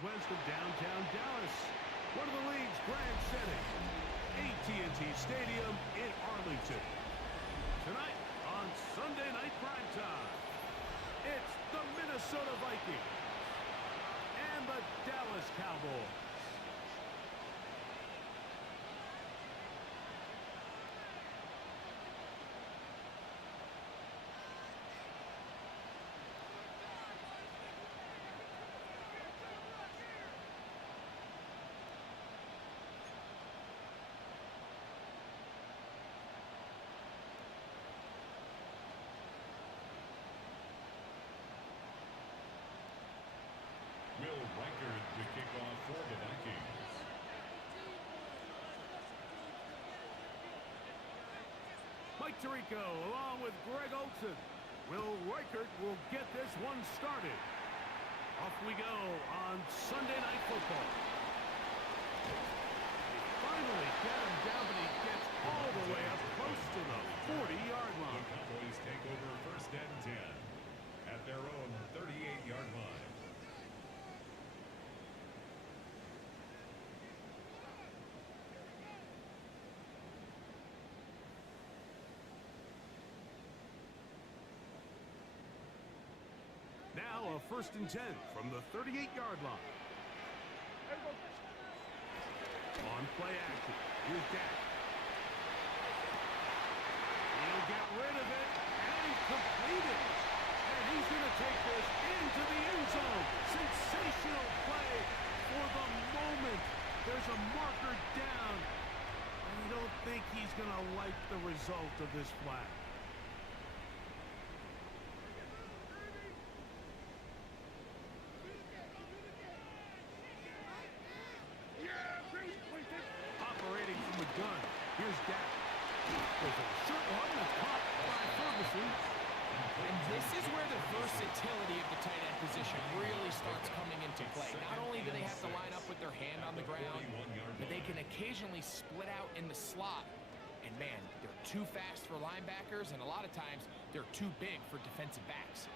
west of downtown Dallas. One of the league's grand settings, AT&T Stadium in Arlington. Tonight on Sunday Night Primetime, it's the Minnesota Vikings and the Dallas Cowboys. Will Reichert to kick off for the Vikings. Mike Tirico along with Greg Olsen. Will Reichert will get this one started. Off we go on Sunday Night Football. Finally get him down, but he gets all the way up close to the 40-yard line. The Cowboys take over first and 10 at their own 38-yard line. Now a first and 10 from the 38-yard line. On play action, here's Dak. He'll get rid of it and complete it. And he's going to take this into the end zone. Sensational play for the moment. There's a marker down. I don't think he's going to like the result of this flag. Operating from the gun. Here's Dak. There's a short one that's caught by Ferguson. And this is where the versatility of the tight end position really starts coming into play. Not only do they have to line up with their hand on the ground, but they can occasionally split out in the slot. And man, they're too fast for linebackers, and a lot of times they're too big for defensive backs.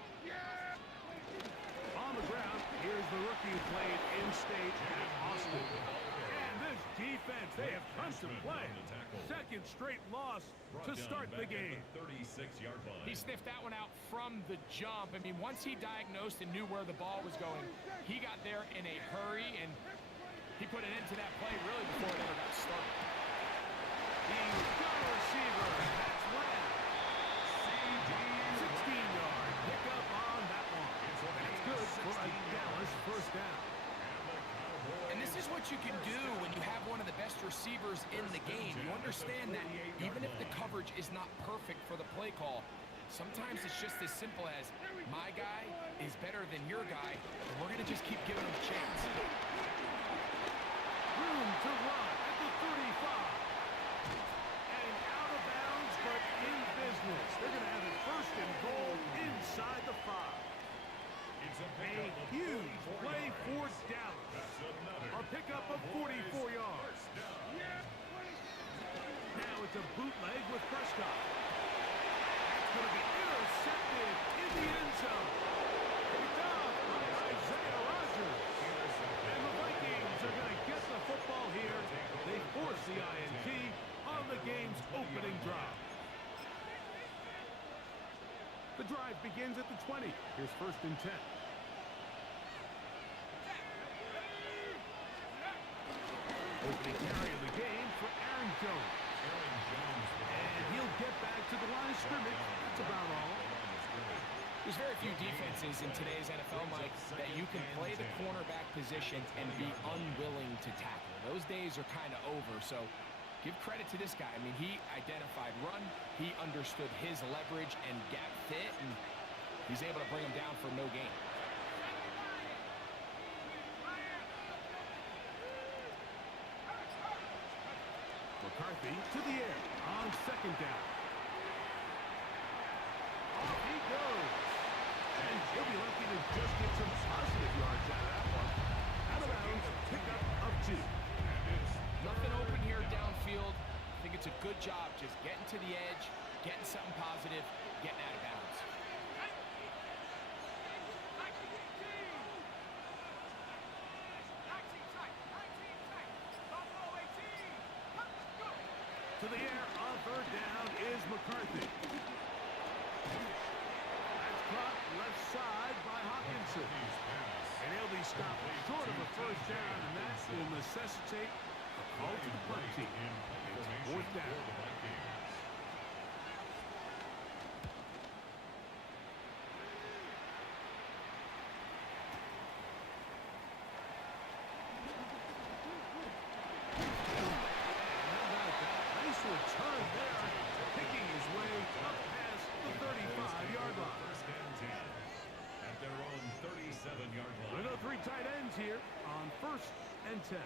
On the ground, here's the rookie who played in-state at Austin. And this defense, they have come to play. Second straight loss to start the game. 36-yard line. He sniffed that one out from the jump. I mean, once he diagnosed and knew where the ball was going, he got there in a hurry, and he put it into that play really before it ever got started. He's got a receiver. That's Lamb. 16-yard pickup on that one. That's good for a Dallas first down. And this is what you can do when you have one of the best receivers in the game. You understand that even if the coverage is not perfect for the play call, sometimes it's just as simple as my guy is better than your guy, and we're going to just keep giving him a chance. Room to run at the 35. And out of bounds, but in business. They're going to have it first and goal inside the 5. A huge play for Dallas. A pickup of 44 yards. Now it's a bootleg with Prescott. That's going to be intercepted in the end zone. Picked off by Isaiah Rodgers. And the Vikings are going to get the football here. They force the INT on the game's opening drive. The drive begins at the 20. Here's first and 10. Opening carry of the game for Aaron Jones. And he'll get back to the line of scrimmage. That's about all. There's very few defenses in today's NFL, Mike, that you can play the cornerback position and be unwilling to tackle. Those days are kind of over, so give credit to this guy. I mean, he identified run, he understood his leverage and gap fit, and he's able to bring him down for no gain. McCarthy to the air on second down. Off he goes. And he'll be lucky to just get some positive yards out of that one. Out of bounds, pickup of 2. Nothing open here downfield. I think it's a good job just getting to the edge, getting something positive, getting out of bounds. to the air on third down is McCarthy. That's caught left side by Hawkinson. And he'll be stopped short of a first down, and that will necessitate a call to the punt team. It's fourth down. Return there, picking his way up past the 35-yard line. First and 10 at their own 37-yard line. There are three tight ends here on first and 10.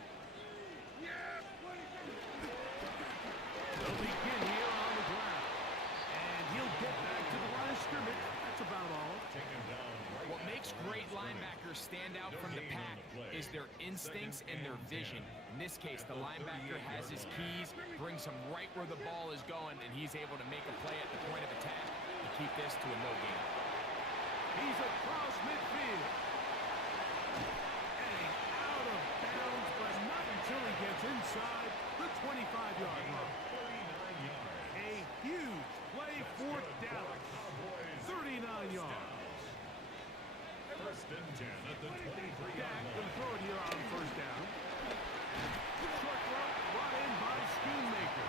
They'll begin here on the ground. And he'll get back to the line of scrimmage. That's about all. Taken down right What makes great linebackers stand out from the pack is their instincts and their vision. In this case, the linebacker has his keys, brings him right where the ball is going, and he's able to make a play at the point of attack to keep this to a no gain. He's across midfield. And he's out of bounds, but not until he gets inside the 25-yard line. 39 yards. A huge play for Dallas. 39 yards. First and 10 at the 23-yard Dak line. going to throw it here on first down. Short throw brought in by Schoonmaker.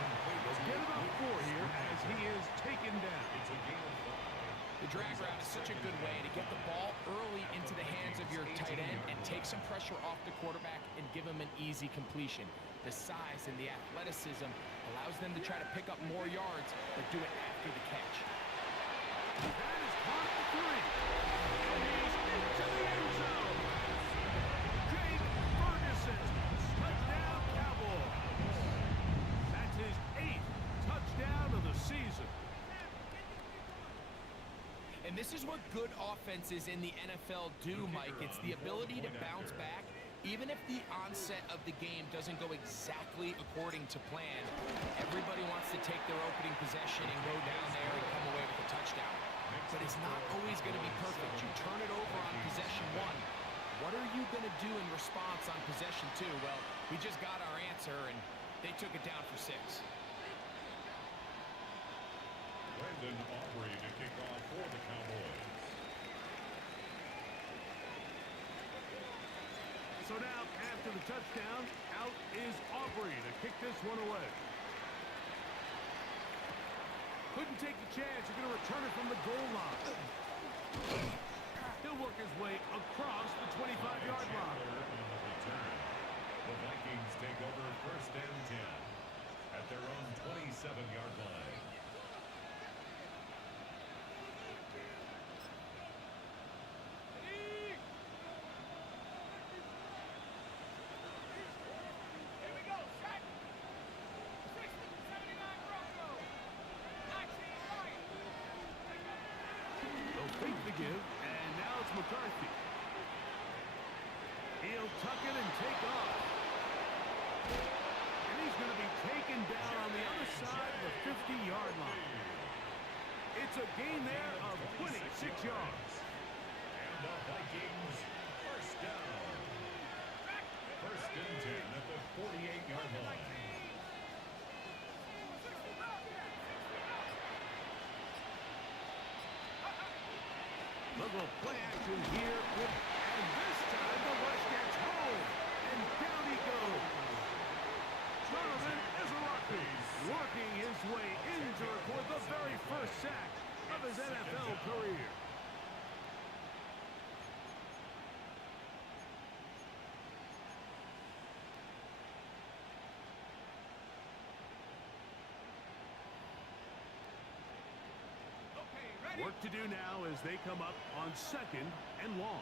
He'll get about 4 here as he is taken down. It's a gain of 5. The drag route is such a good way to get the ball early into the hands of your tight end and take some pressure off the quarterback and give him an easy completion. The size and the athleticism allows them to try to pick up more yards, but do it after the catch. That is caught at the 3. And he's into the end zone. Jake Ferguson, touchdown Cowboys. That's his 8th touchdown of the season. And this is what good offenses in the NFL do, Mike. It's the ability to bounce back, even if the onset of the game doesn't go exactly according to plan. Everybody wants to take their opening possession and go down there and come away with a touchdown. But it's not always going to be perfect. You turn it over on possession 1. What are you going to do in response on possession 2? Well, we just got our answer, and they took it down for 6. Brandon Aubrey to kick off for the Cowboys. So now, after the touchdown, out is Aubrey to kick this one away. Couldn't take the chance. You're going to return it from the goal line. He'll work his way across the 25-yard line. The Vikings take over first and 10 at their own 27-yard line. Give, and now it's McCarthy. He'll tuck it and take off. And he's going to be taken down on the other side of the 50-yard line. It's a gain there of 26 yards. And the Vikings first down. First and 10 at the 48-yard line. Look at play action here, and this time the rush gets home, and down he goes. Donovan Ezeraki working his way into record the very first sack of his NFL career. Work to do now as they come up on second and long.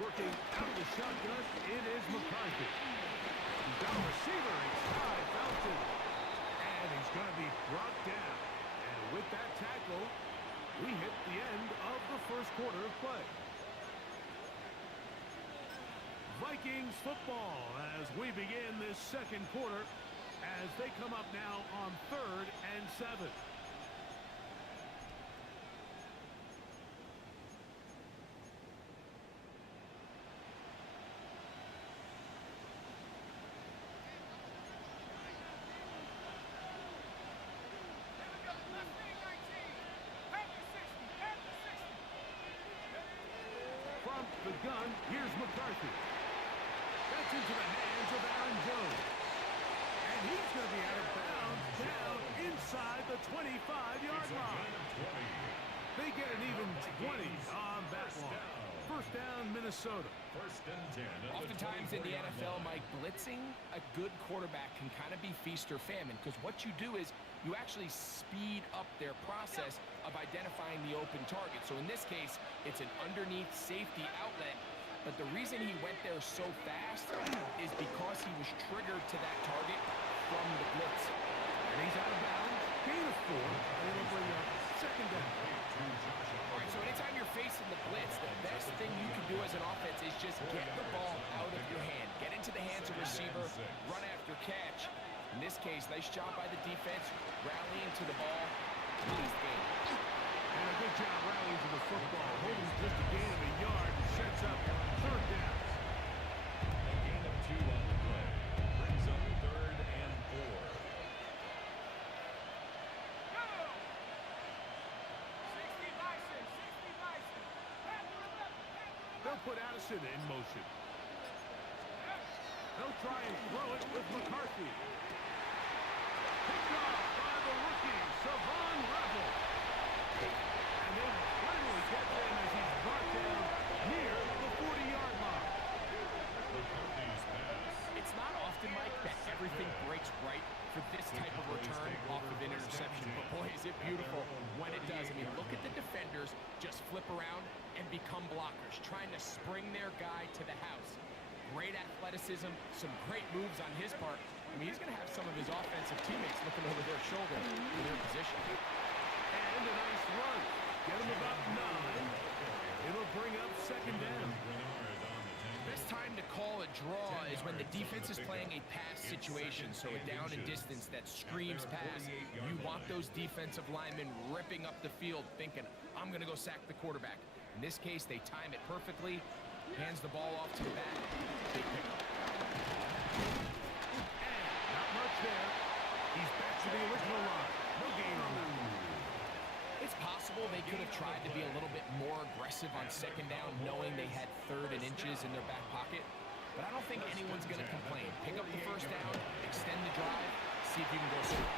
Working out of the shotgun, it is McCarthy. He's got a receiver inside Felton. And he's going to be brought down. And with that tackle, we hit the end of the first quarter of play. Vikings football as we begin this second quarter, as they come up now on 3rd and 7. From the gun, here's McCarthy. That's into the hands of Aaron Jones. And he's going to be out of bounds down inside the 25-yard line. They get an even 20 on that one. First down, Minnesota. First and 10. Oftentimes in the NFL, Mike, blitzing a good quarterback can kind of be feast or famine, because what you do is you actually speed up their process of identifying the open target. So in this case, it's an underneath safety outlet, but the reason he went there so fast is because he was triggered to that target from the blitz. And he's out of bounds. Gain of 4. And it'll bring up second down. All right, so anytime you're facing the blitz, the best thing you can do as an offense is just get the ball out of your hand. Get into the hands of receiver, run after catch. In this case, nice job by the defense, rallying to the ball. Last game. And a good job rallying to the football. Holding just a gain of a yard and sets up third down. A gain of 2 on the play. Brings up 3rd and 4. They'll put Addison in motion. They'll try and throw it with McCarthy. Picked off by the rookie, Savon Revel. And they finally get him as he's brought down near the 40-yard line. McCarthy's pass. It's not often, Mike, that everything breaks right for this type of return off of an interception. But boy, is it beautiful when it does. I mean, look at the defenders just flip around and become blockers, trying to spring their guy to the house. Great athleticism, some great moves on his part. I mean, he's going to have some of his offensive teammates looking over their shoulder for their position. And a nice run. Get him about 9. It'll bring up second down. Best time to call a draw is when the defense is playing a pass situation, so a down and distance that screams pass. You want those defensive linemen ripping up the field thinking, I'm going to go sack the quarterback. In this case, they time it perfectly, hands the ball off to the back. Big pickup. And not much there. He's back to the original line. No gain on that one. It's possible they could have tried to be a little bit more aggressive on second down, knowing they had 3rd and inches in their back pocket. But I don't think anyone's going to complain. Pick up the first down, extend the drive, see if you can go score.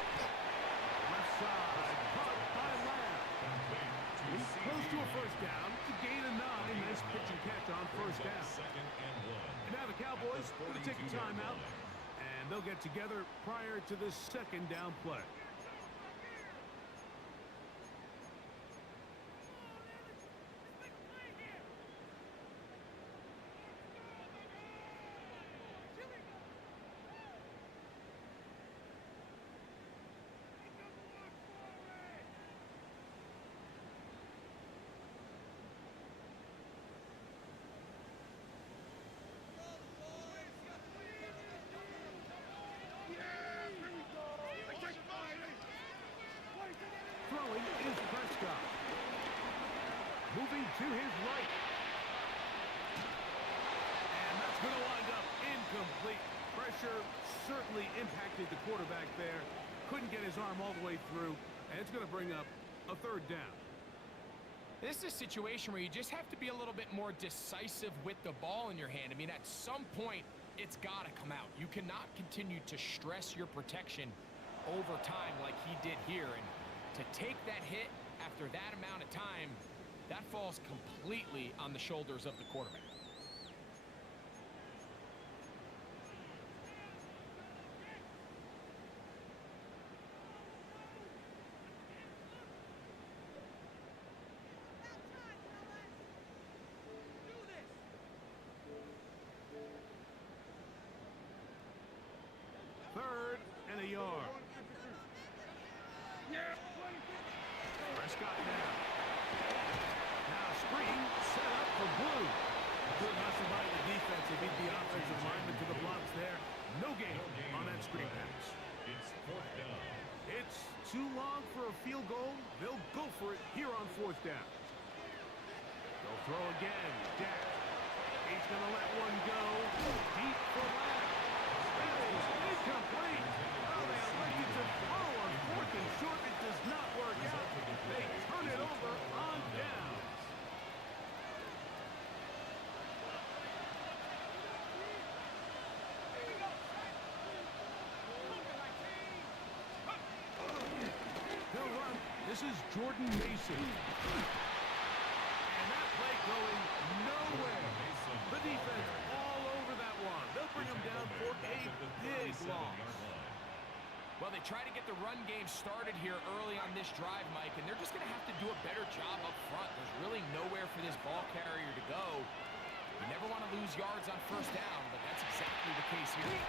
Left side, caught by Lamb. He's close to a first down. To gain a 9. Nice pitch and catch on first down. Second and 1. And now the Cowboys going to take a timeout. And they'll get together prior to this second down play. Throwing is Prescott. Moving to his right. And that's going to wind up incomplete. Pressure certainly impacted the quarterback there. Couldn't get his arm all the way through. And it's going to bring up a third down. This is a situation where you just have to be a little bit more decisive with the ball in your hand. I mean, at some point, it's got to come out. You cannot continue to stress your protection over time like he did here. And to take that hit after that amount of time, that falls completely on the shoulders of the quarterback. Third and a yard. Prescott now. Now screen set up for Blue. Couldn't hustle by the defense. He beat the offensive lineman to the blocks there. No gain on that screen pass. It's 4th down. It's too long for a field goal. They'll go for it here on 4th down. They'll throw again. Dak. He's going to let one go. Deep for Lamb. That is incomplete. Oh, they elected to throw on 4th and short. It does not work out. They turn it over on downs. This is Jordan Mason. And that play going nowhere. The defense all over that one. They'll bring him down for a big loss. Well, they try to get the run game started here early on this drive, Mike, and they're just going to have to do a better job up front. There's really nowhere for this ball carrier to go. You never want to lose yards on first down, but that's exactly the case here.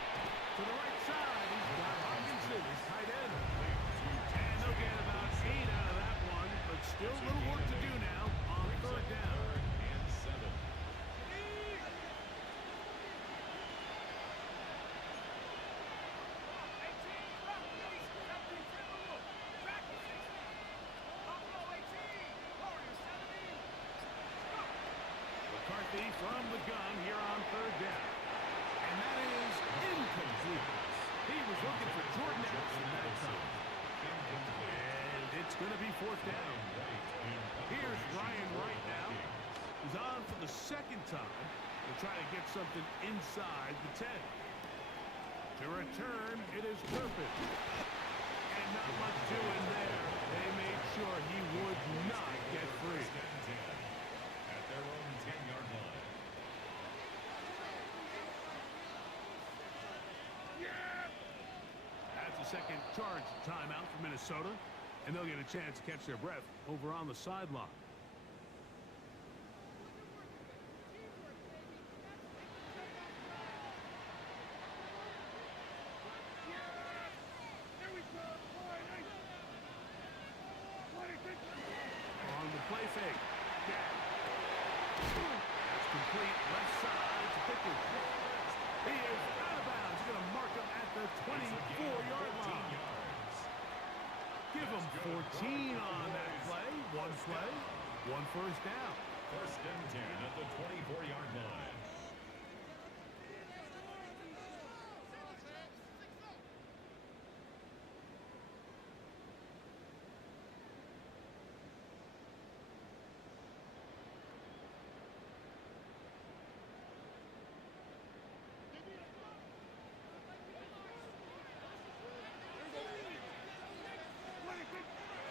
To the right side, he's got Hawkinson, his tight end. And they'll get about 8 out of that one, but still a little work to do now on third down. And 7. McCarthy from the gun here on third down. And that is incomplete. He was looking for Jordan Addison that time. And it's going to be fourth down. Here's Ryan Wright now. He's on for the second time. They'll try to get something inside the 10. To return, it is perfect. And not much doing there. They made sure he would not get free. At their own 10-yard line. That's a second charge timeout for Minnesota, and they'll get a chance to catch their breath over on the sideline. On the play fake. That's complete left side to Pickens. He is out of bounds. He's going to mark him at the 24-yard line. Give him 14 on that play. One first down. First and 10 at the 24-yard line.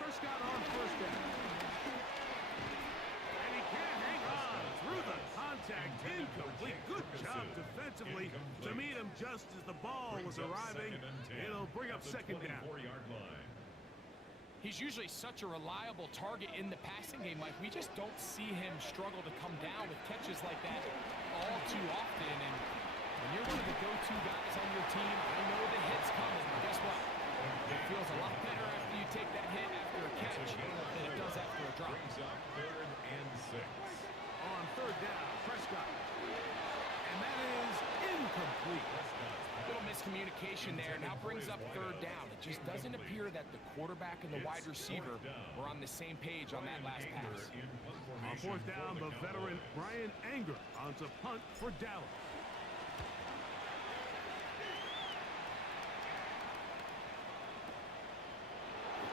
Prescott on first down. And he can't hang on through the contact. Incomplete. Good job defensively to meet him just as the ball was arriving. It'll bring up second down. He's usually such a reliable target in the passing game, Mike. We just don't see him struggle to come down with catches like that all too often. And when you're one of the go-to guys on your team, I know the hit's coming. But guess what? It feels a lot better after you take that hit after a catch than it does after a drop. Brings up 3rd and 6. On third down, Prescott. And that is incomplete. A little miscommunication there. Now brings up third down. It just doesn't appear that the quarterback and the wide receiver were on the same page on that last pass. On fourth down, the veteran Brian Anger onto punt for Dallas.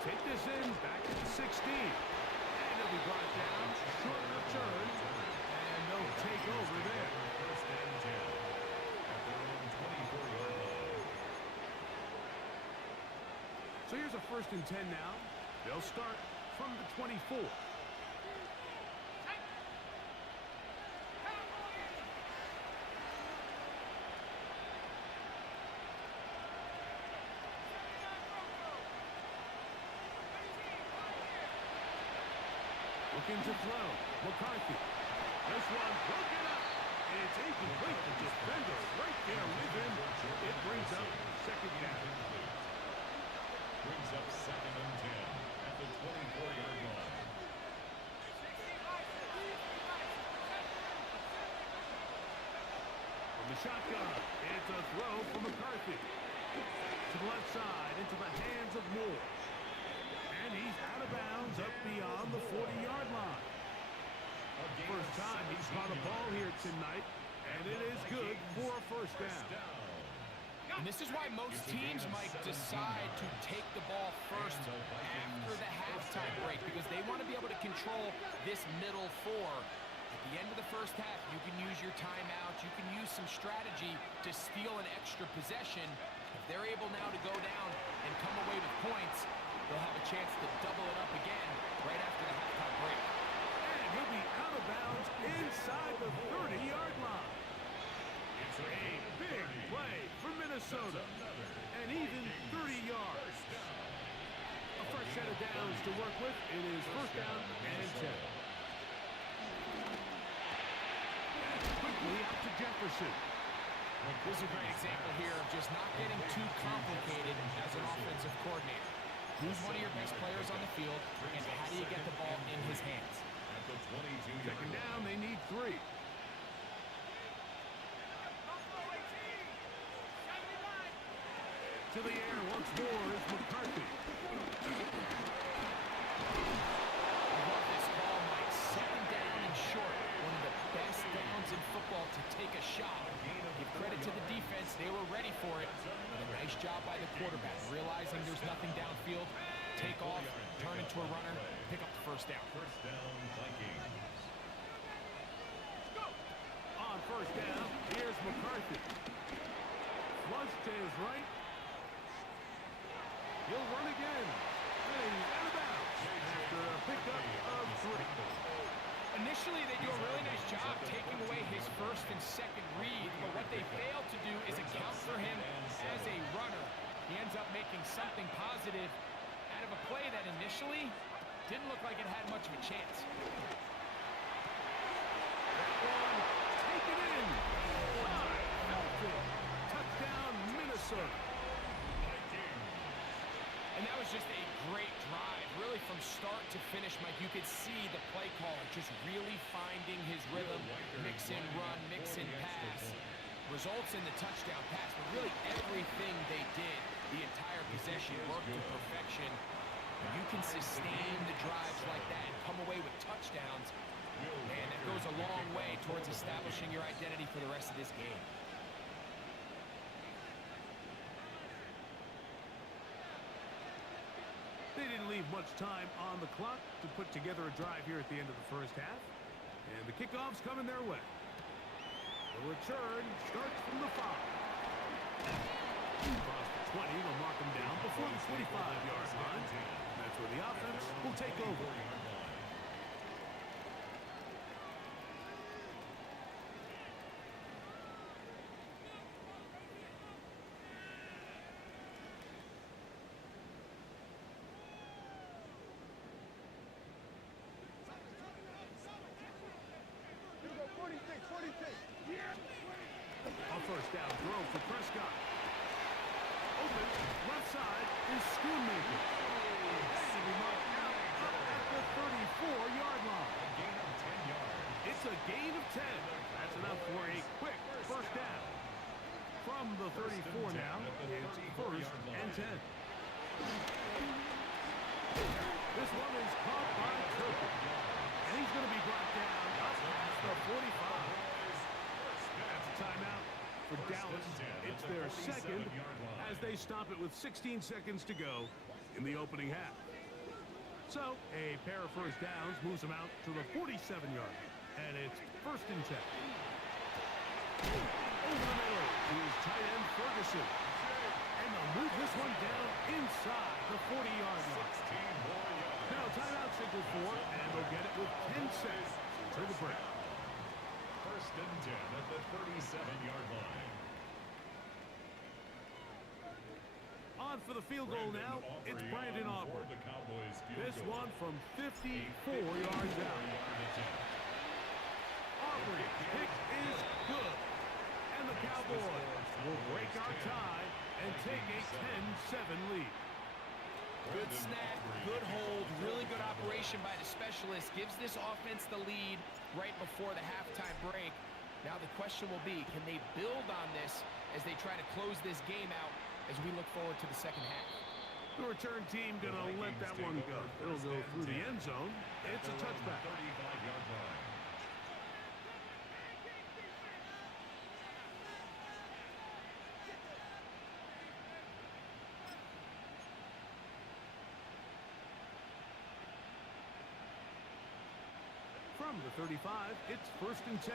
Take this in, back to the 16. And it'll be brought down, short return, and they'll take over there. First and 10 at their own 24-yard line. So here's a first and 10 now. They'll start from the 24. Looking to throw. McCarthy. This one broken up. It's incomplete. The defender right there with him. It brings up second down. Brings up 2nd and 10 at the 24-yard line. From the shotgun, it's a throw for McCarthy. To the left side, into the hands of Moore. And he's out of bounds up beyond the 40-yard line. First time he's caught a ball here tonight, and it is good for a first down. And this is why most teams might decide to take the ball first after the halftime break, because they want to be able to control this middle four. At the end of the first half, you can use your timeouts, you can use some strategy to steal an extra possession. If they're able now to go down and come away with points, they'll have a chance to double it up again right after the halftime break. And he'll be out of bounds inside the 30-yard line. It's A big play for Minnesota. And even 30 yards. A fresh set of downs to work with. It is first down and 10. And quickly out to Jefferson. This is a great example here of just not getting too complicated as an offensive coordinator. Who's one of your best players on the field, and how do you get the ball in his hands? At the 22-yard Second down, they need 3. To the air once more is McCarthy. I love this call, Mike. Second down and short. One of the best downs in football to take a shot. Give credit to the defense. They were ready for it. And a nice job by the quarterback. Realizing there's nothing downfield, take off, turn into a runner, pick up the first down. First down, Vikings. On first down, here's McCarthy. Flush to his right. He'll run again. And he's out of bounds after a pickup of 3. Initially, they do a really nice job taking away his first and second read, but what they fail to do is account for him as a runner. He ends up making something positive out of a play that initially didn't look like it had much of a chance. That one, taken in. Touchdown, Minnesota. And that was just a great drive, really from start to finish, Mike. You could see the play caller just really finding his rhythm, mix and run, mix and pass. Results in the touchdown pass, but really everything they did, the entire possession worked to perfection. When you can sustain the drives like that and come away with touchdowns, man, that goes a long way towards establishing your identity for the rest of this game. They didn't leave much time on the clock to put together a drive here at the end of the first half. And the kickoff's coming their way. The return starts from the 5. Across the 20, they'll mark them down before the 25-yard line. That's where the offense will take over. A first down throw for Prescott. Open, left side is Schoonmaker. And he marked out up at the 34-yard line. A gain of 10 yards. It's a gain of 10. That's enough for a quick first down. From the 34 now, it's first and 10. This one is caught by Turpin. And he's going to be brought down up past the 45. That's a timeout for Dallas. It's their second as they stop it with 16 seconds to go in the opening half. So a pair of first downs moves them out to the 47-yard. And it's first and 10. Over the middle is tight end Ferguson. And they'll move this one down inside the 40-yard line. Now timeout signal for, and they'll get it with 10 seconds to the break. First and 10 at the 37-yard line. On for the field goal now, it's Brandon Aubrey. This one from 54 yards out. Aubrey's kick is good. And the Cowboys will break our tie and take a 10-7 lead. Good snap, good hold, really good operation by the specialist. Gives this offense the lead right before the halftime break. Now the question will be, can they build on this as they try to close this game out as we look forward to the second half? The return team going to let that one go. It'll go through the end zone. It's a touchback. 35-yard line. From the 35, it's first and 10.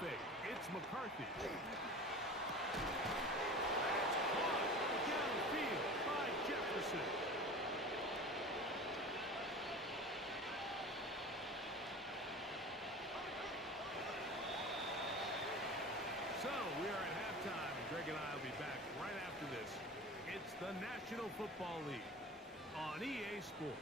fake. It's McCarthy. That's caught downfield by Jefferson. So we are at halftime, and Greg and I will be back right after this. It's the National Football League on EA Sports.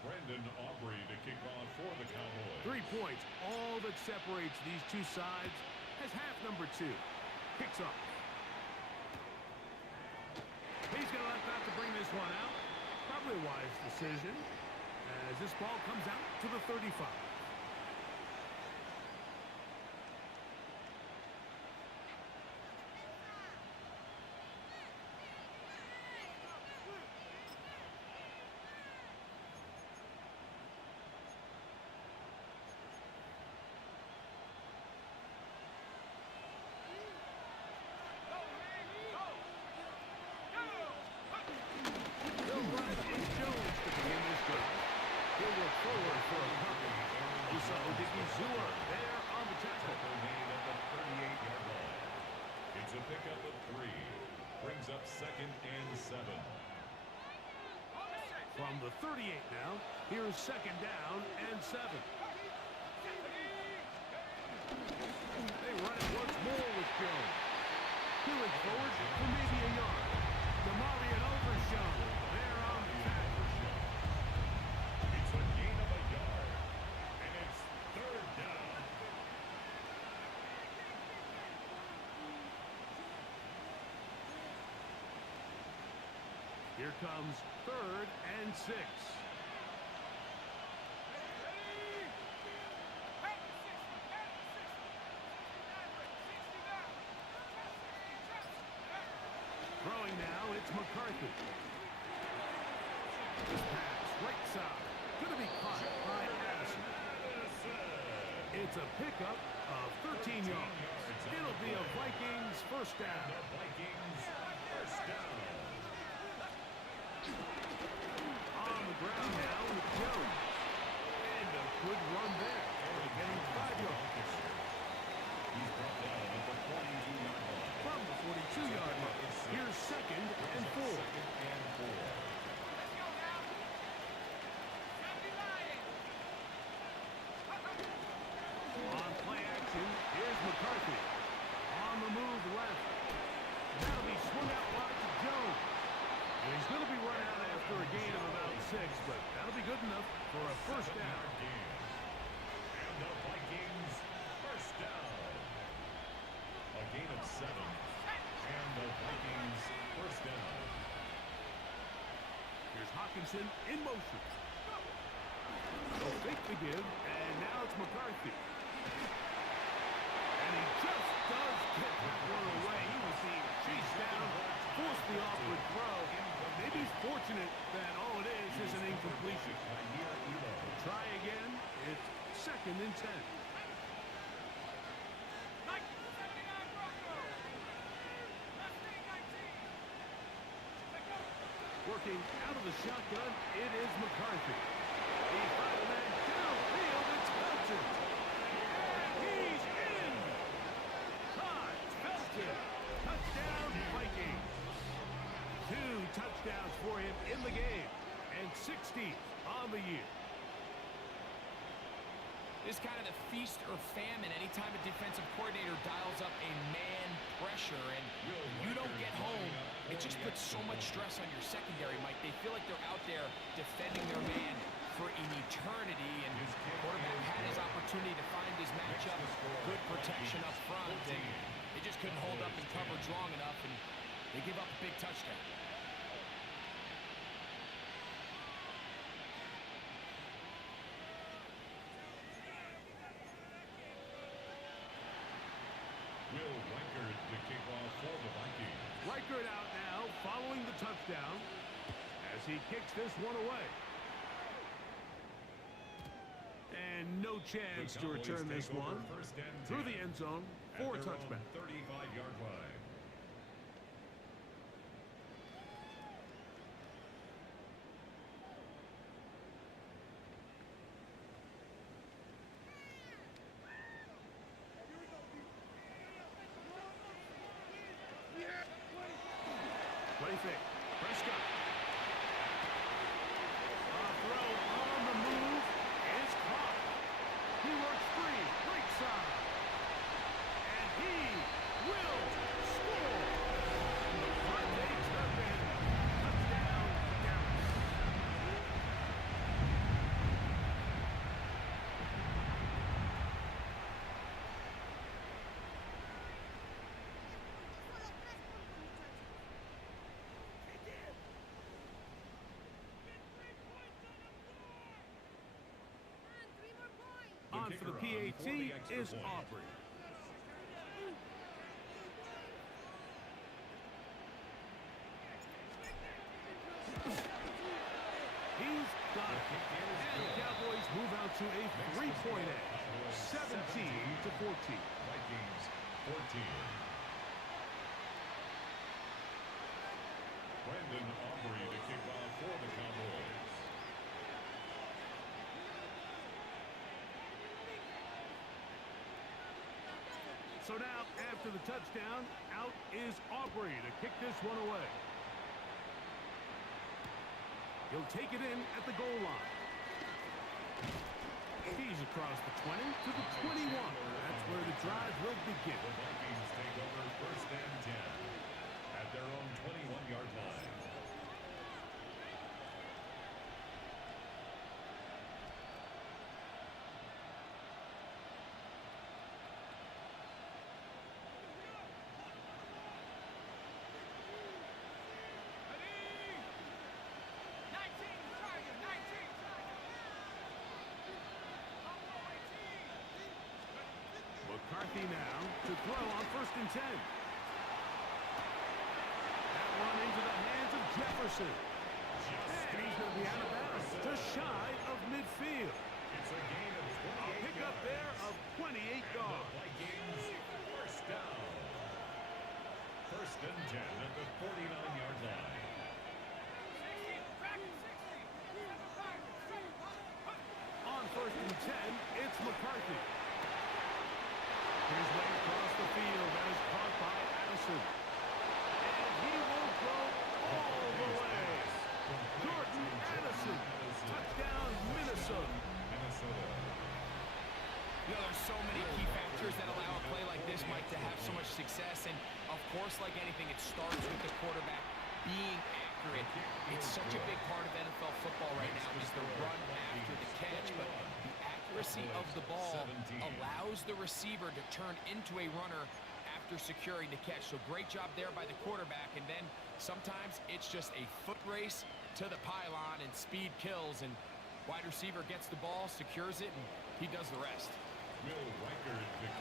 Brandon Aubrey to kick off for the Cowboys. 3 points, all that separates these two sides, as half number 2 kicks off. He's going to let that to bring this one out. Probably a wise decision as this ball comes out to the 35. Forward for a couple. Uso Odigizua there on the tackle. Made at the 38-yard line. It's a pickup of 3. Brings up 2nd and 7. From the 38 now, here's 2nd down and 7. They run it once more with Jones. Peeling forward for maybe a yard. Demarion Overshown there on the tackle. It's a gain of a yard, and it's 3rd down. Here comes 3rd and 6. Throwing now, it's McCarthy. This pass, right side. Going to be caught by Addison. It's a pickup of 13 yards. It'll be a Vikings first down. The Vikings first down. On the ground now with Jones. And a good run there. Only getting 5 yards. He's brought down at the 42-yard line. From the 42-yard line. Here's 2nd and 4. 2nd and 4. On play action, here's McCarthy. On the move left. That'll be swung out wide to Jones. And he's going to be run out after a gain of about 6, but that'll be good enough for a first down. And the Vikings first down. A gain of 7. And the Vikings first down. Here's Hawkinson in motion. They'll fake the give, and now it's McCarthy. And he just does get the one away. He was being chased down, forced the awkward throw. Maybe he's fortunate that all it is an incompletion. Try again. It's 2nd and 10. Working out of the shotgun, it is McCarthy. He's got a man downfield, it's Felton. And he's in! Todd Felton. Touchdown, Vikings. 2 touchdowns for him in the game. And 60 on the year. It's kind of the feast or famine anytime a defensive coordinator dials up a man pressure, and you don't get home. It just puts so much stress on your secondary, Mike. They feel like they're out there defending their man for an eternity, and the quarterback had his opportunity to find his matchup. Good protection up front, and they just couldn't hold up in coverage long enough, and they give up a big touchdown. Will Reichard to kick off for the Vikings. Reichard out now, following the touchdown. As as he kicks this one away. And no chance to return this one through the end zone for a touchback. 35-yard line. Play fake. Prescott. A throw on the move is caught. He works free. Right side. And he will score. Front takes the pin. Touchdown, Dallas. On for the PAT is Aubrey. He's got it. And the Cowboys move out to a three-point edge, 17-14. Vikings 14. Brandon Aubrey to kick off for the Cowboys. So now, after the touchdown, out is Aubrey to kick this one away. He'll take it in at the goal line. He's across the 20 to the 21. That's where the drive will begin. The Vikings take over first and 10 at their own 21-yard line. McCarthy now to throw on first and 10. That one into the hands of Jefferson. And he's going to be out of bounds, just shy of midfield. It's a gain of A pickup there of 28 yards. Vikings first down. First and 10 at the 49-yard line. On first and 10, it's McCarthy. His way across the field, that is caught by Addison. And he will go all the way. Jordan Addison, touchdown Minnesota. You know, there's so many key factors that allow a play like this, Mike, to have so much success. And, of course, like anything, it starts with the quarterback being accurate. It's such a big part of NFL football right now is the run after the catch. But the accuracy of the ball allows the receiver to turn into a runner after securing the catch. So great job there by the quarterback. And then sometimes it's just a foot race to the pylon and speed kills. And wide receiver gets the ball, secures it, and he does the rest.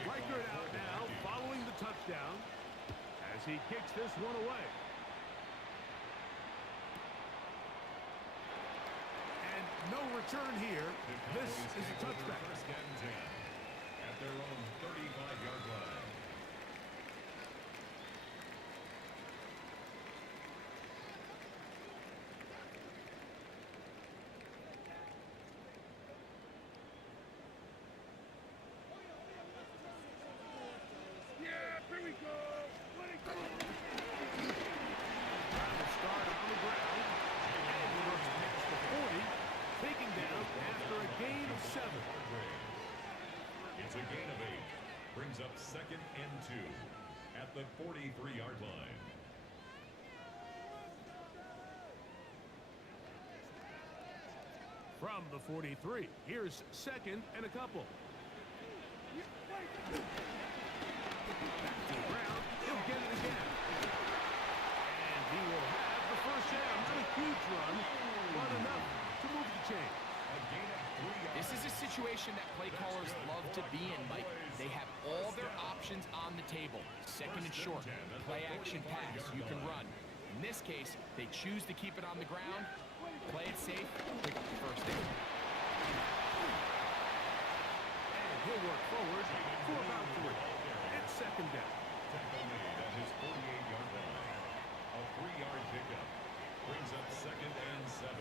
Reichert out now following the touchdown as he kicks this one away. And no return here. This is a touchback. First and 10 at their own 35-yard line. Here we go. Let it go. Trying to start on the ground. And he looks past the 40. Taking down after a gain of 7. It's a gain of 8. Brings up second and 2 at the 43-yard line. From the 43, here's second and a couple. Back to the ground, he'll get it again. And he will have the first down. Not a huge run, but enough to move the chain. This is a situation that play callers love to be in, Mike. They have all their options on the table. Second and short, play action pass, you can run. In this case, they choose to keep it on the ground, Play it safe, pick up the first down. And he'll work forward for about 3. It's second down. Tackle made at his 48-yard line. A 3-yard pickup brings up second and 7.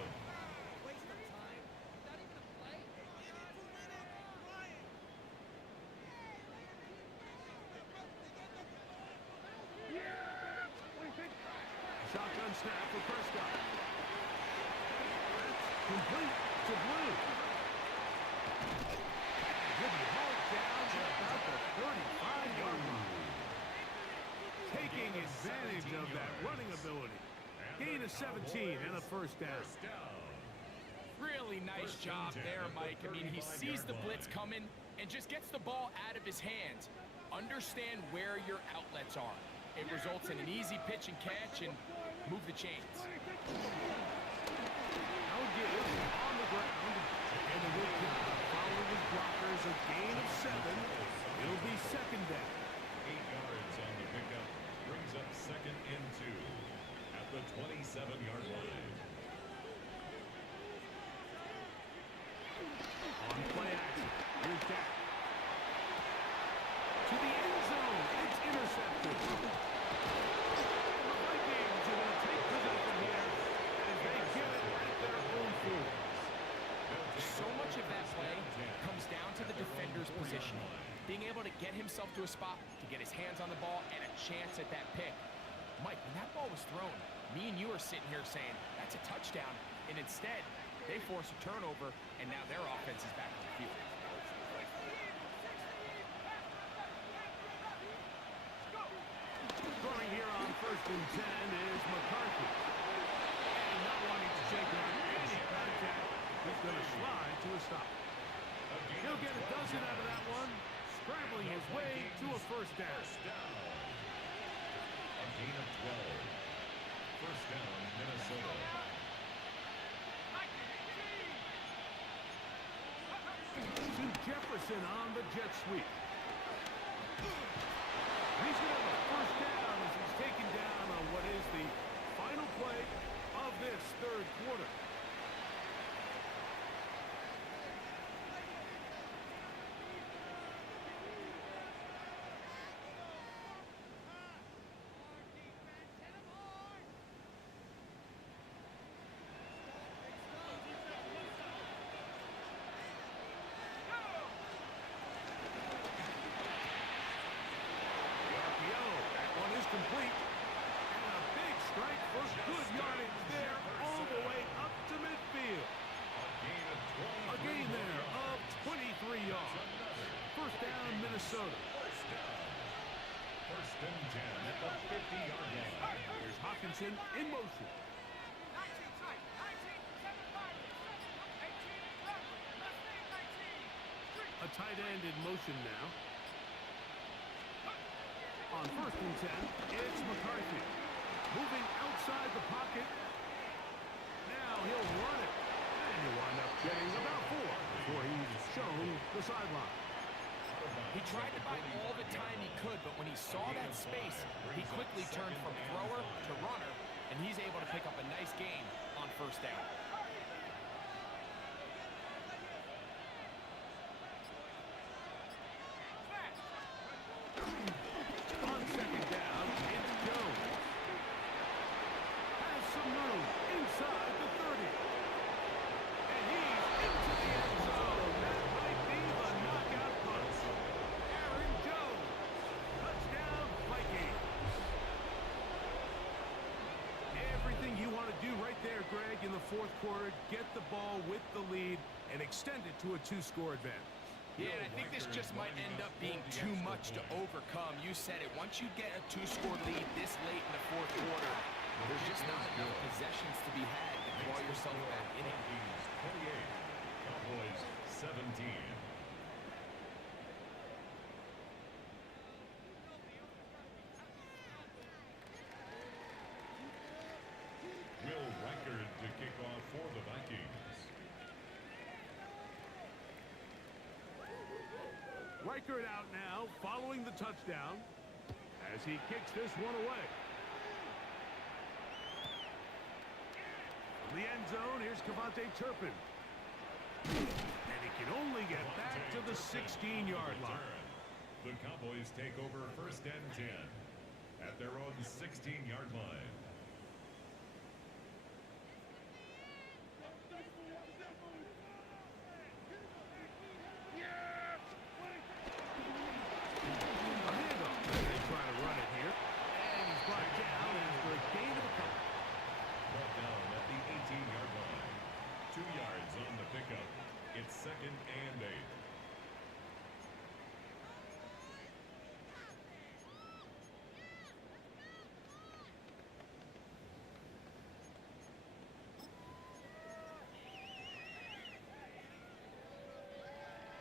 Shotgun snap for Prescott. Complete to Blue. He'll be hauled down to about the 35-yard line. Taking advantage of that running ability. Gain of 17 and a first down. Really nice job there, Mike. I mean, he sees the blitz coming and just gets the ball out of his hands. Understand where your outlets are. It results in an easy pitch and catch and move the chains. Now Gibbs on the ground. And a good job following his blockers. A gain of 7. It'll be second down. 8 yards on the pickup brings up second and 2 at the 27-yard line. On play action. Here's Dak. To the end zone. It's intercepted. The Vikings are going to take possession here as they get it at their own field. So much of that play comes down to the defender's positioning. Being able to get himself to a spot, to get his hands on the ball, and a chance at that pick. Mike, when that ball was thrown, me and you are sitting here saying, that's a touchdown. And instead, they force a turnover, and now their offense is back on the field. Scoring here on first and 10 is McCarthy. And not wanting to take on any contact, he's going to slide to a stop. He'll get a dozen out of that one, scrambling his way to a first down. A gain of 12. First down, Minnesota. To Jefferson on the jet sweep. He's going to have a first down as he's taken down on what is the final play of this third quarter. Complete, and a big strike for good yardage there all the way up to midfield. A gain there of 23 yards. First down, Minnesota. First and 10 at the 50-yard line. Here's Hawkinson in motion. A tight end in motion now. On first and 10, it's McCarthy. Moving outside the pocket. Now he'll run it. And he'll wind up getting about 4 before he's shown the sideline. He tried to buy all the time he could, but when he saw that space, he quickly turned from thrower to runner, and he's able to pick up a nice gain on first down. On second down, it's Jones. Has some room inside the 30. And he's into the end zone. That might be the knockout punch. Aaron Jones. Touchdown, Vikings. Everything you want to do right there, Greg, in the fourth quarter. Get the ball with the lead and extend it to a 2-score advantage. Yeah, and I think this just might end up being too much to overcome. You said it. Once you get a 2-score lead this late in the fourth quarter, there's just not enough possessions to be had to claw yourself back in it. 28, Cowboys 17. Will Reichard to kick off for the Vikings. Reichard out now, following the touchdown, as he kicks this one away. From the end zone. Here's Cavante Turpin. And he can only get back to the 16-yard line. The Cowboys take over 1st and 10 at their own 16-yard line. A handoff. They try to run it here. And he's brought down after a gain of a couple. Brought down at the 18-yard line. 2 yards on the pickup. It's 2nd and 8.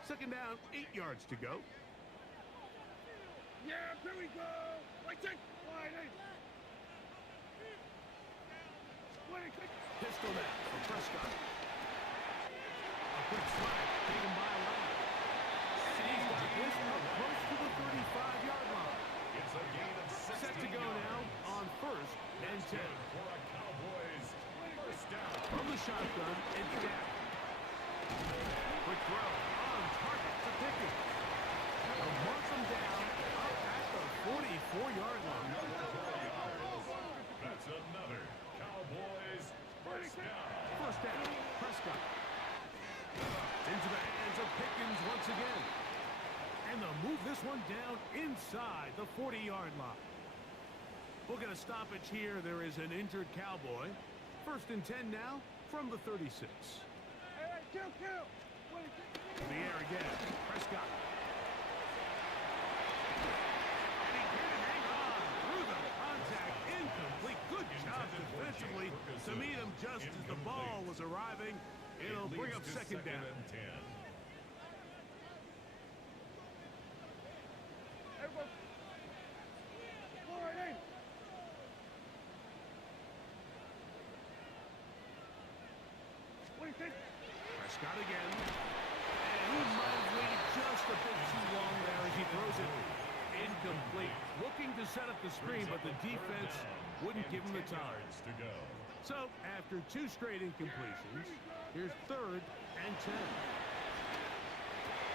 Second down, 8 yards to go. Yeah, here we go. Right there. Pistol now for Prescott. A quick flag taken by Lamb. And he's got this up close to the 35-yard line. It's a gain of 16 Set to go yards. now on 1st and 10. For a Cowboys 1st down. From the shotgun, it's down. Quick throw on target to Pickens. He'll mark him down up at the 44-yard line. That's another Cowboys 1st down. First down, Prescott. Into the hands of Pickens once again. And they'll move this one down inside the 40-yard line. We'll get a stoppage here. There is an injured Cowboy. 1st and 10 now from the 36. Hey, kill. In the air again, Prescott. And he can't hang on through the contact. Incomplete. Good job defensively to meet him just as the ball was arriving. It'll bring up 2nd down. And 10. Everybody. All right, in. What do you think? Prescott again. And he might have waited just a bit too long there as he throws it incomplete. Looking to set up the screen, but the defense wouldn't give him the time. To go. So, after 2 straight incompletions, here's 3rd and 10.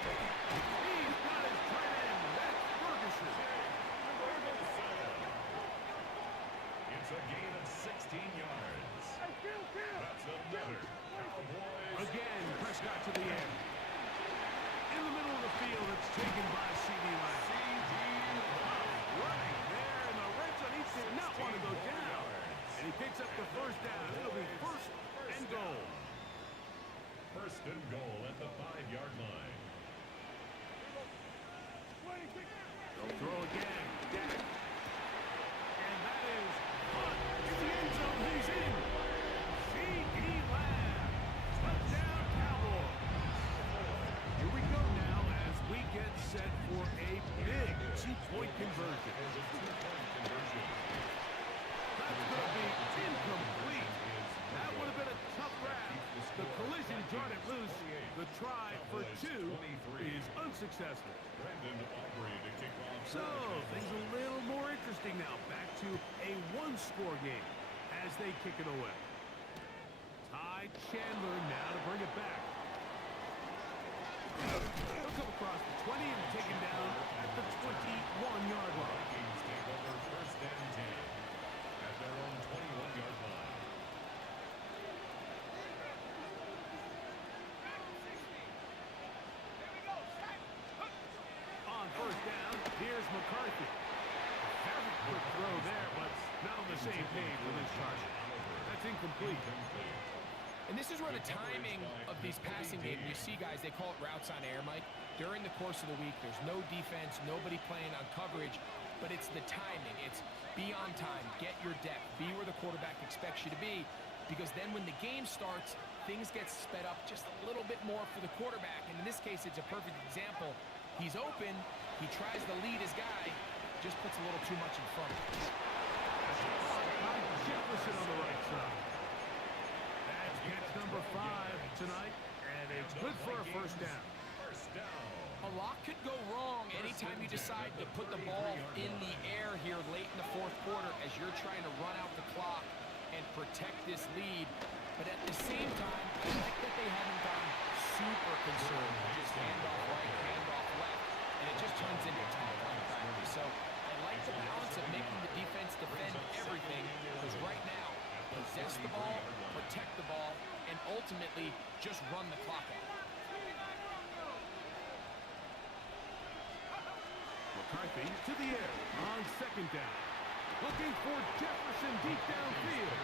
He's got his tight end. That's Ferguson. It's a gain of 16 yards. Hey, kill. That's another Cowboys. Again, Prescott to the end. In the middle of the field, it's taken by C.D. Lamb. Running there in the red zone. He did not want to go down. And he picks up the 1st down. It'll be 1st and goal. 1st and goal at the 5-yard line. They'll throw again. Dak. And that is caught in the end zone. He's in. C.D. Lamb. Touchdown, Cowboys. Here we go now as we get set for a big 2-point conversion. That's going to be incomplete. That would have been a tough grab. The collision jarred it loose. The try for 2 is unsuccessful. So, things a little more interesting now. Back to a 1-score game as they kick it away. Ty Chandler now to bring it back. He'll come across the 20 and taken down at the 21-yard line. Vikings take over 1st and 10 at their own 21-yard line. On 1st down, here's McCarthy. Very quick throw there, but not on the same page with his target. That's incomplete. And this is where the timing of these passing games, you see guys, they call it routes on air, Mike. During the course of the week, there's no defense, nobody playing on coverage, but it's the timing. It's be on time, get your depth, be where the quarterback expects you to be, because then when the game starts, things get sped up just a little bit more for the quarterback. And in this case, it's a perfect example. He's open, he tries to lead his guy, just puts a little too much in front of him. Jefferson on the right side. That's catch number 5 tonight, and it's good for a 1st down. A lot could go wrong anytime you decide to put the ball in the air here late in the 4th quarter as you're trying to run out the clock and protect this lead. But at the same time, I like that they haven't gone super conservative. Just handoff right, handoff left, and it just turns into tackling practice. So I like the balance of making the defense defend everything, because right now, possess the ball, protect the ball, and ultimately just run the clock out. McCarthy to the air on second down. Looking for Jefferson deep downfield.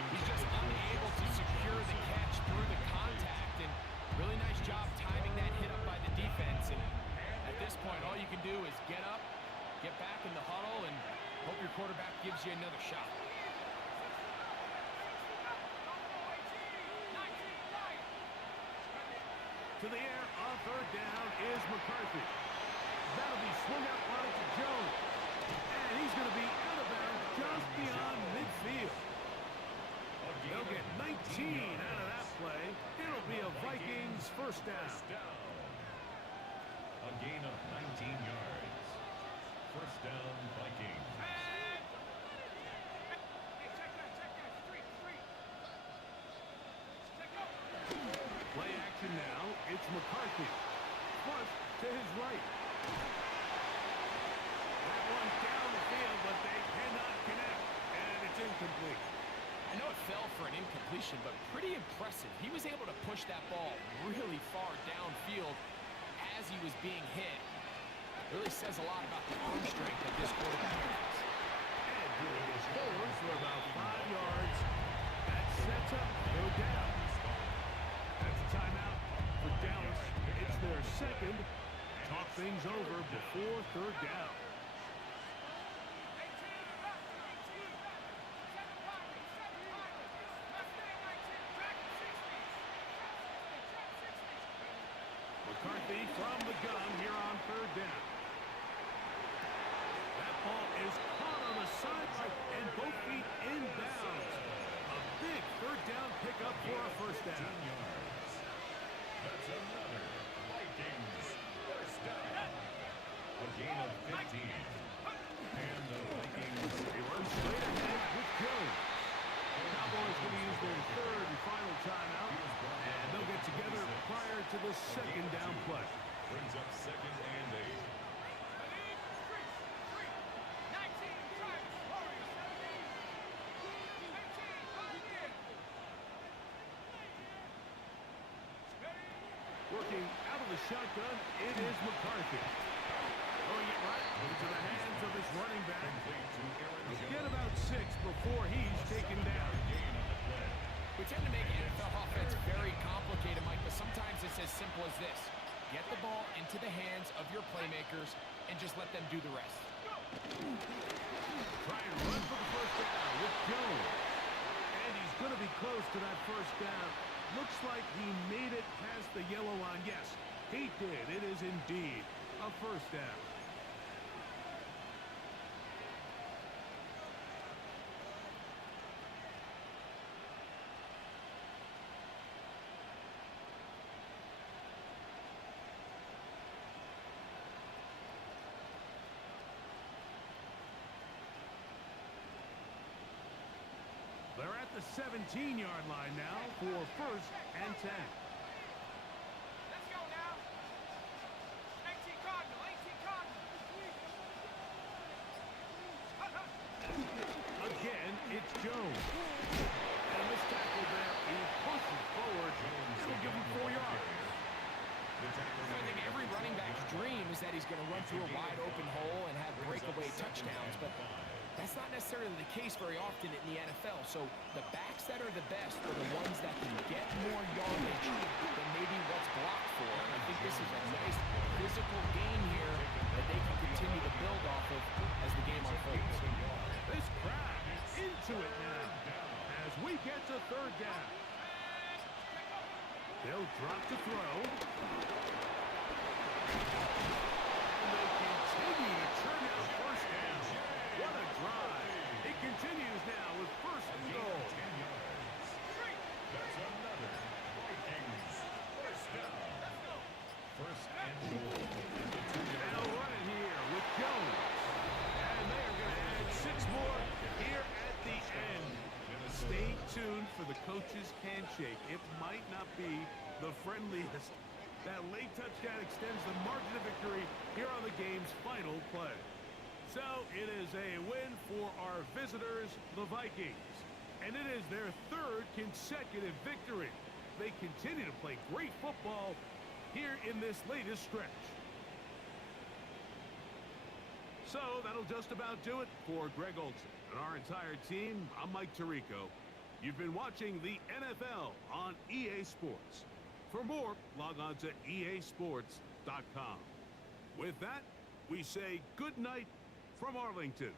He's just unable to secure the catch through the contact, and really nice job timing that hit up by the defense. And at this point, all you can do is get up, get back in the huddle, and hope your quarterback gives you another shot. To the air on third down is McCarthy. That'll be swung out wide to Jones. And he's going to be out of bounds just beyond midfield. They'll get 19 out of that play. It'll be a Vikings first down. A gain of 19 yards. First down, Vikings. Play action now. It's McCarthy. Flush to his right. That one down the field, but they cannot connect. And it's incomplete. I know it fell for an incompletion, but pretty impressive. He was able to push that ball really far downfield as he was being hit. Really says a lot about the arm strength that this quarterback has. And here it is forward for about 5 yards. That sets up no down. That's a timeout for Dallas. It's their second. Talk things over before third down. McCarthy from the gun here on third down. That ball is caught on the sideline and both feet in bounds. A big third down pickup for a first down. That's another Vikings first down. A gain of 15. And the Vikings They run straight ahead with Jones. The Cowboys going to use their third and final timeout. And they'll get together prior to the second down play. brings up second and 8. Working out of the shotgun, it is McCarthy. Throwing it right into the hands of his running back. He'll get about 6 before he's taken down. We tend to make NFL offense very complicated, Mike, but sometimes it's as simple as this. Get the ball into the hands of your playmakers and just let them do the rest. Try and run for the first down with Jones. And he's going to be close to that first down. Looks like he made it past the yellow line. Yes, he did. It is indeed a first down. They're at the 17-yard line now for first and 10. Let's go now. 18 Cardinal, 18 Cardinal. Again, it's Jones. And this tackle there, he pushes forward. It'll give him 4 yards. I think every running back's dream is that he's going to run through a wide open hole and have breakaway touchdowns, but that's not necessarily the case very often in the NFL. So the backs that are the best are the ones that can get more yardage than maybe what's blocked for. And I think this is a nice physical game here that they can continue to build off of as the game unfolds. This crowd into it now as we get to third down. They'll drop to throw. And they continue to turn out first down. What a drive. It continues now with first and goal. That's another Vikings first down. First and goal. And a run it here with Jones. And they are going to add 6 more here at the end. Stay tuned for the coach's handshake. It might not be the friendliest. That late touchdown extends the margin of victory here on the game's final play. So it is a win for our visitors, the Vikings. And it is their third consecutive victory. They continue to play great football here in this latest stretch. So that'll just about do it for Greg Olson and our entire team. I'm Mike Tirico. You've been watching the NFL on EA Sports. For more, log on to easports.com. With that, we say good night from Arlington.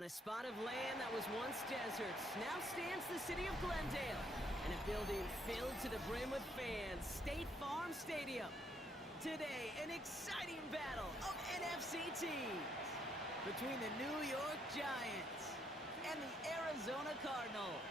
On a spot of land that was once desert, now stands the city of Glendale, and a building filled to the brim with fans, State Farm Stadium. Today, an exciting battle of NFC teams between the New York Giants and the Arizona Cardinals.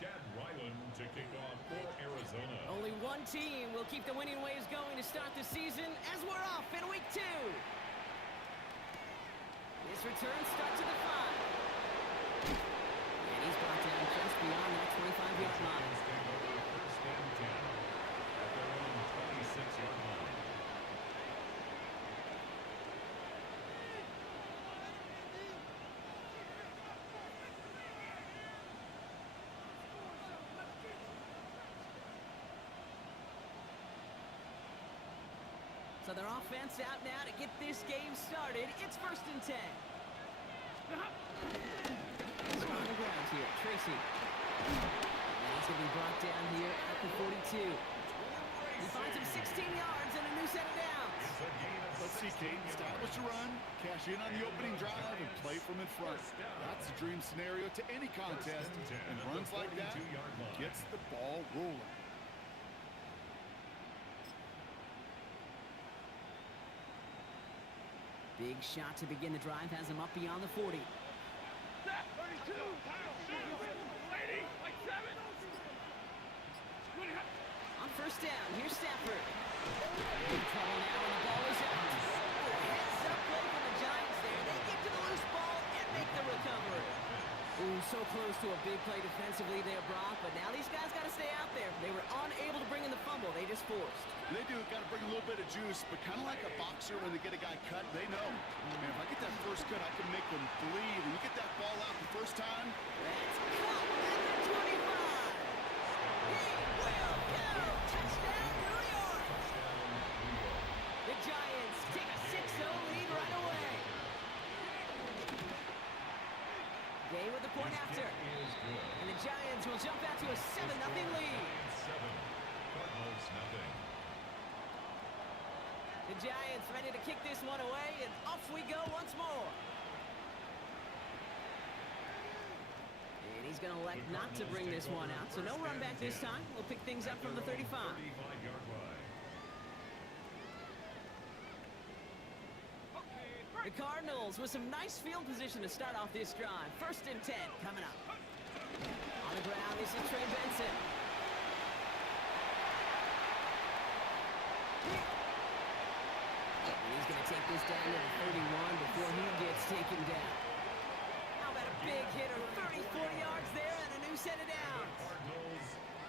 Chad Ryland to kick off for Arizona. Only one team will keep the winning waves going to start the season as we're off in week 2. This return starts at the 5. And he's brought down just beyond that 25-yard line. Stand over first and 10 at their own 26-yard line. So their offense out now to get this game started. It's first and 10. He's on the ground here, Tracy. And he's going to be brought down here at the 42. He finds him 16 yards and a new set of downs. Let's see, Kate. Establish a run, cash in on the opening drive, and play from in front. That's the dream scenario to any contest. And runs like that gets the ball rolling. Big shot to begin the drive has him up beyond the 40. 32. Lady, like 7. On first down, here's Stafford. In trouble now, and the ball is out. Heads up play from the Giants there. They get to the loose ball and make the recovery. Ooh, so close to a big play defensively there, Brock, but now these guys got to stay out there. They were unable to bring in the fumble. They just forced. They do got to bring a little bit of juice, but kind of like a boxer when they get a guy cut, they know. Man, if I get that first cut, I can make them bleed. And you get that ball out the first time. That's caught at the 25. He will go. Touchdown, New York. The Giants take a 6-0 lead right away. Gay with the point after. And the Giants will jump out to a 7-0 lead. 7. Cardinals nothing. The Giants ready to kick this one away, and off we go once more. And he's going to elect not to bring this one out, so no run back this time. We'll pick things up from the 35. 35-yard line. The Cardinals with some nice field position to start off this drive. First and 10 coming up. On the ground, this is Trey Benson. And he's going to take this down to the 31 before he gets taken down. How about a big hitter, 34 yards there and a new set of downs. Cardinals.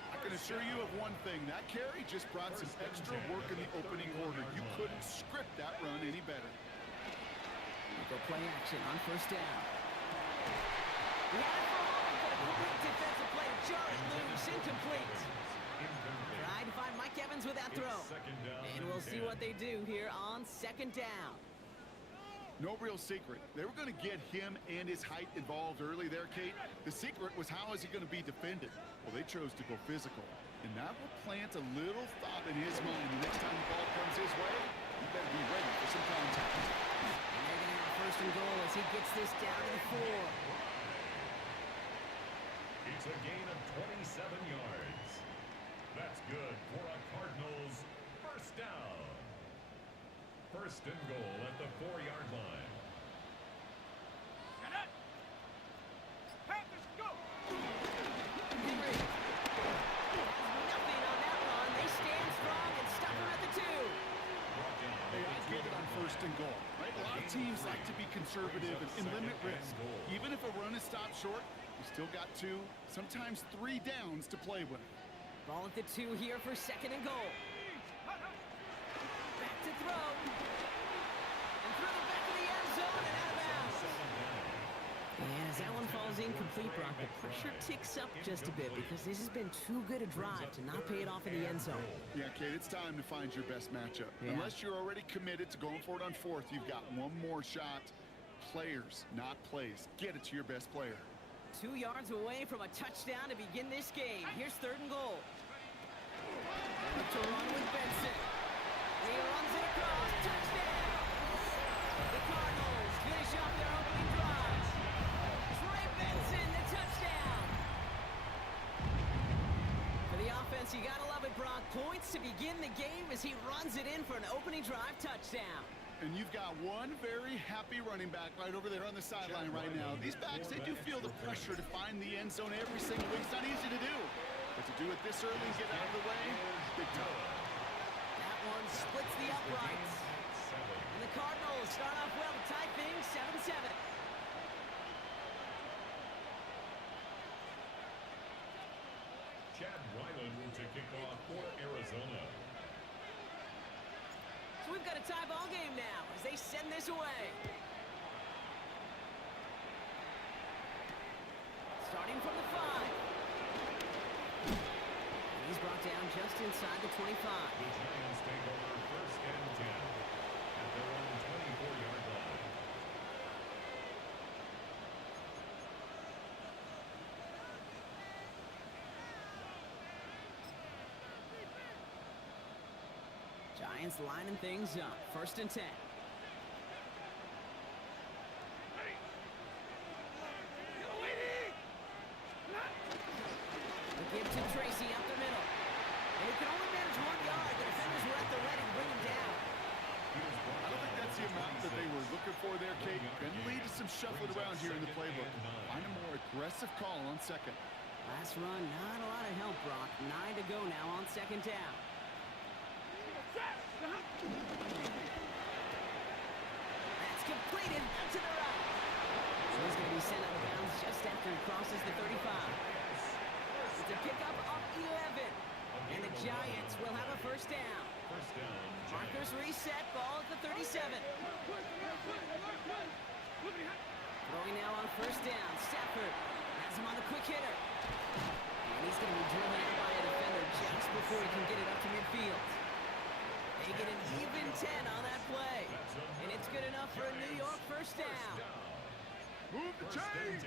I can assure you of one thing. That carry just brought some extra work in the opening quarter. You couldn't script that run any better. Go play action on first down. He had it for a moment, but a complete defensive play to jar it loose, incomplete. Trying to find Mike Evans with that throw. And we'll see what they do here on second down. No real secret. They were going to get him and his height involved early there, Kate. The secret was how is he going to be defended? Well, they chose to go physical. And that will plant a little thought in his mind. The next time the ball comes his way, you better be ready for some contact. First and goal as he gets this down to the 4. It's a gain of 27 yards. That's good for a Cardinals first down. First and goal at the 4-yard line. Get it. Panthers, go. Henry has nothing on that run. They stand strong and stop him at the 2. Hey, I get it on first and goal. Right? A lot of teams like to be conservative and limit risk. Even if a run is stopped short, you still got 2, sometimes 3 downs to play with. Ball at the 2 here for second and goal. Back to throw. And through the back of the end zone and out of bounds. And as that one falls incomplete, Brock, the pressure ticks up just a bit because this has been too good a drive to not pay it off in the end zone. Yeah, Kate, it's time to find your best matchup. Yeah. Unless you're already committed to going for it on 4th, you've got one more shot. Players, not plays. Get it to your best player. 2 yards away from a touchdown to begin this game. Here's third and goal. And to run with Benson. He runs it across. Touchdown! The Cardinals finish off their opening drive. Trey Benson, the touchdown! For the offense, you gotta love it, Brock. Points to begin the game as he runs it in for an opening drive touchdown. And you've got one very happy running back right over there on the sideline right now. These backs, they do feel the pressure to find the end zone every single week. It's not easy to do. But to do it this early and get out of the way, big time. That one splits the uprights. And the Cardinals start off well to tie things 7-7. Chad Ryland to kick off for Arizona. So we've got a tie ball game now as they send this away. Starting from the 5. He's brought down just inside the 25. The Giants take over 1st and 10 at their own 24-yard line. Giants lining things up. 1st and 10. The give to Tracy up the middle. And he can only manage 1 yard. The defenders were at the ready to bring him down. I don't think that's the amount that they were looking for there, Kate. Going to lead to some shuffling around here in the playbook. Find a more aggressive call on 2nd. Last run, not a lot of help, Brock. 9 to go now on 2nd down. That's completed out to the right. So he's going to be sent out of bounds just after he crosses the 35. It's a pickup of 11. And the Giants will have a 1st down. First down, Markers reset, ball at the 37. Throwing now on 1st down. Stafford has him on the quick hitter. And he's going to be driven out by a defender just before he can get it up to midfield. They get an even 10 on that play. And it's good enough for a New York 1st down. Move the chains!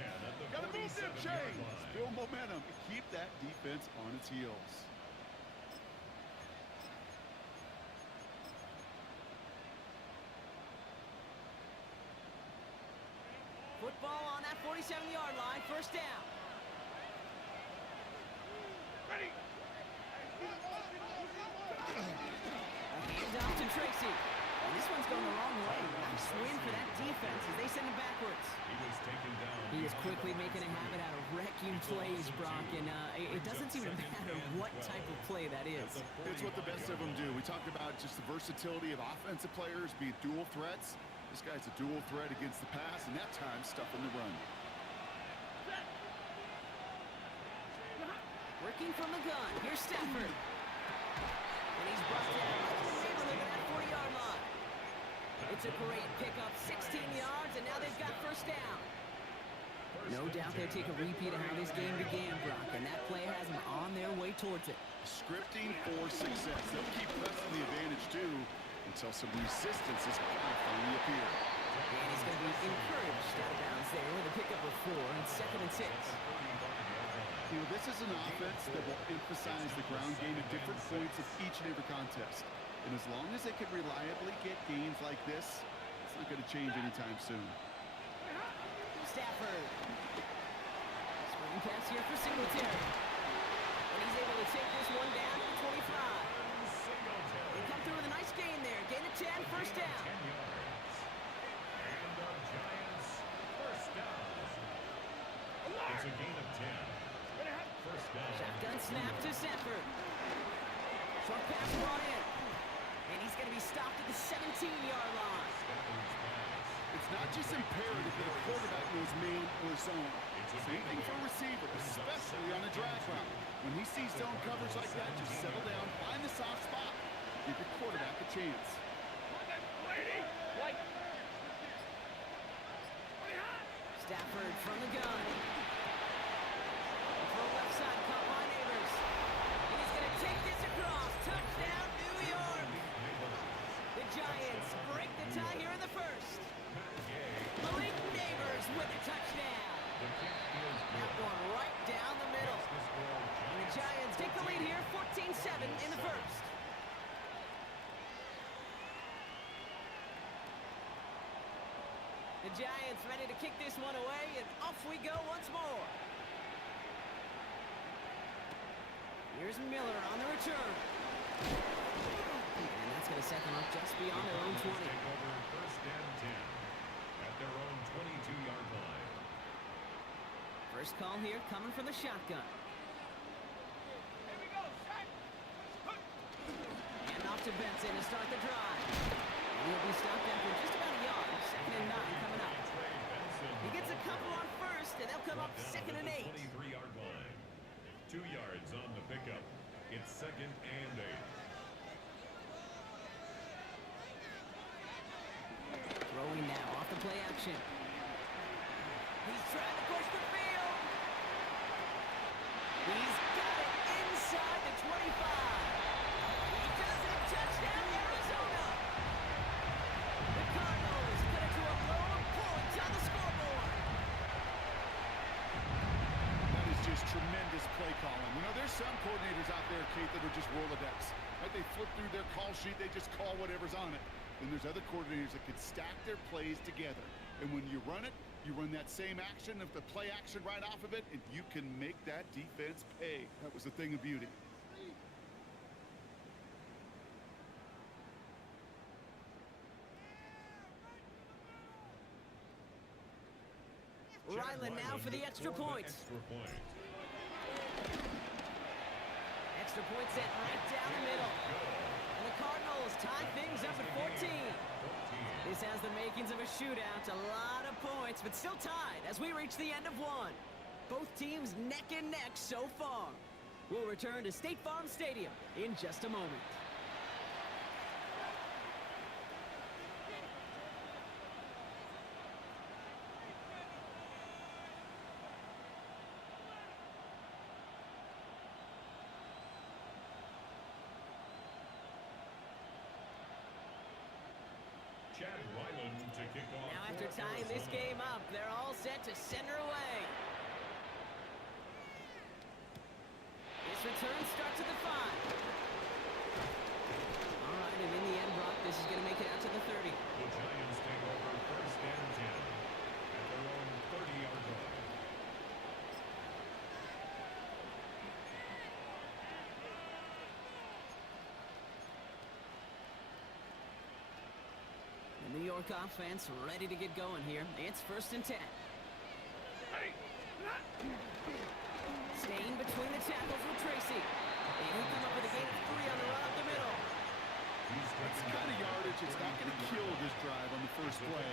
Gotta move them chains! Build momentum and keep that defense on its heels. Football on that 47-yard line, 1st down. Ready. Hand off to Tracy. And this one's going the wrong way. Nice win for that defense as they send him backwards. He was taken down. He is quickly making a habit out of wrecking plays, Brock, and it doesn't seem to matter what type of play that is. It's what the best of them do. We talked about just the versatility of offensive players, be dual threats. This guy's a dual threat against the pass, and that time stuffing the run. Working from the gun. Here's Stafford. And he's brought down right in the neighborhood of that 40-yard line. It's a great pickup, 16 yards, and now they've got 1st down. No doubt they'll take a repeat of how this game began, Brock, and that play has them on their way towards it. Scripting for success. They'll keep pressing the advantage, too, until some resistance is going to finally appear. And he's going to be encouraged out of bounds there with a pickup of 4 and 2nd and 6. You know, this is an offense that will emphasize the ground game at different points of each and every contest. And as long as they can reliably get gains like this, it's not going to change anytime soon. Stafford. Spring pass here for Singletary. And he's able to take this one down to the 25. They come through with a nice gain there. Gain of 10, 1st down. 10 yards. And the Giants 1st down. It's a gain of 10. 1st down. Shotgun snap to Stafford. Short pass brought in. And he's going to be stopped at the 17-yard line. It's not just imperative that a quarterback knows man or zone. Same thing for a receiver, especially on a drag route. When he sees zone coverage like that, just settle down, find the soft spot. Give your quarterback a chance. Stafford from the gun. Throw left side, caught by Neighbors. And he's going to take this across. Touchdown, New York. The Giants break the tie here in the 1st. Malik Neighbors with a touchdown. That one right down the middle. And the Giants take the lead here, 14-7 in the 1st. The Giants ready to kick this one away, and off we go once more. Here's Miller on the return. And that's That's going to set them up just beyond their own 20. Take over first and 10 at their own 22-yard line. First call here coming from the shotgun. Here we go, set. And off to Benson to start the drive. He'll be stopped after just about a yard. Second and 9 coming up. He gets a couple on first, and they'll come up second and 8. 23-yard line. 2 yards on the pickup. It's second and 8. Throwing now off the play action. He's trying to push the field. He's got it inside the 25. He does it. Touchdown, Arizona. The Cardinals cut it to a blow of points on the scoreboard. That is just tremendous play calling. You know, there's some coordinators out there, Kate, that are just Rolodex. Right? They flip through their call sheet. They just call whatever's on it. And there's other coordinators that can stack their plays together. And when you run it, you run that same action of the play action right off of it, and you can make that defense pay. That was a thing of beauty. Ryland now for the extra point. Extra point set right down the middle. And the Cardinals tie things up at 14. This has the makings of a shootout. A lot of points, but still tied as we reach the end of one. Both teams neck and neck so far. We'll return to State Farm Stadium in just a moment. Now after tying this game up, they're all set to send her away. This return starts at the 5. All right, and in the end, Brock, this is going to make it out to the 30. The Giants take over first and 10 at their own 30-yard line. The New York offense ready to get going here. It's first and 10. Staying between the tackles with Tracy. And he'll come up with a gain of 3 on the run up the middle. That's the kind of yardage. It's not going to kill this drive on the first play,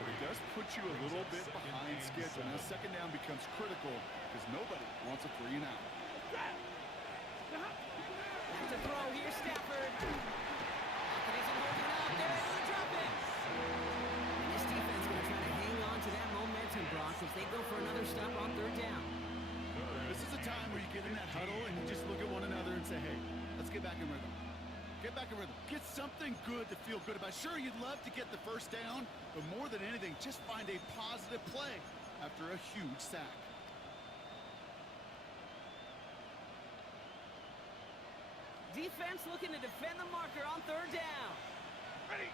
but it does put you a little bit behind schedule. Now, second down becomes critical because nobody wants a 3 and out. Back to throw here, Stafford. It isn't holding up. They're able to drop it. And this defense going to try to hang on to that momentum, Brock, if they go for another stop on third down. This is a time where you get in that huddle and you just look at one another and say, hey, let's get back in rhythm. Get back in rhythm. Get something good to feel good about. Sure, you'd love to get the first down, but more than anything, just find a positive play after a huge sack. Defense looking to defend the marker on third down. Ready.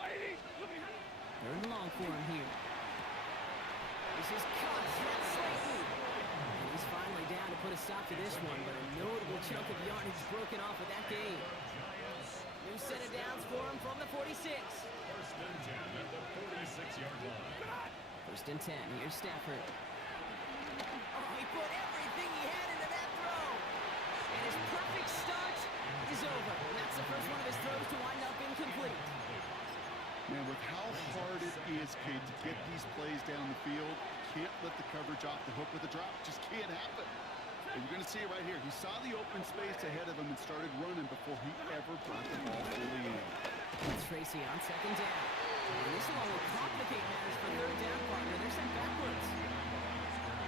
Lady. Third and long for him here. This is caught. That's Slayton. And he's finally down to put a stop to this one, but a notable chunk of yardage broken off of that game. New set of downs for him from the 46. First and 10 at the 46-yard line. First and 10. Here's Stafford. Oh, he put everything he had into that throw. And his perfect start is over. And that's the first one of his throws to wind up incomplete. Man, with how hard it is, Kate, to get these plays down the field, can't let the coverage off the hook with a drop. Just can't happen. And you're going to see it right here. He saw the open space ahead of him and started running before he ever brought the ball fully in. It's Tracy on second down. And this one will complicate matters for third down, partner. They're sent backwards.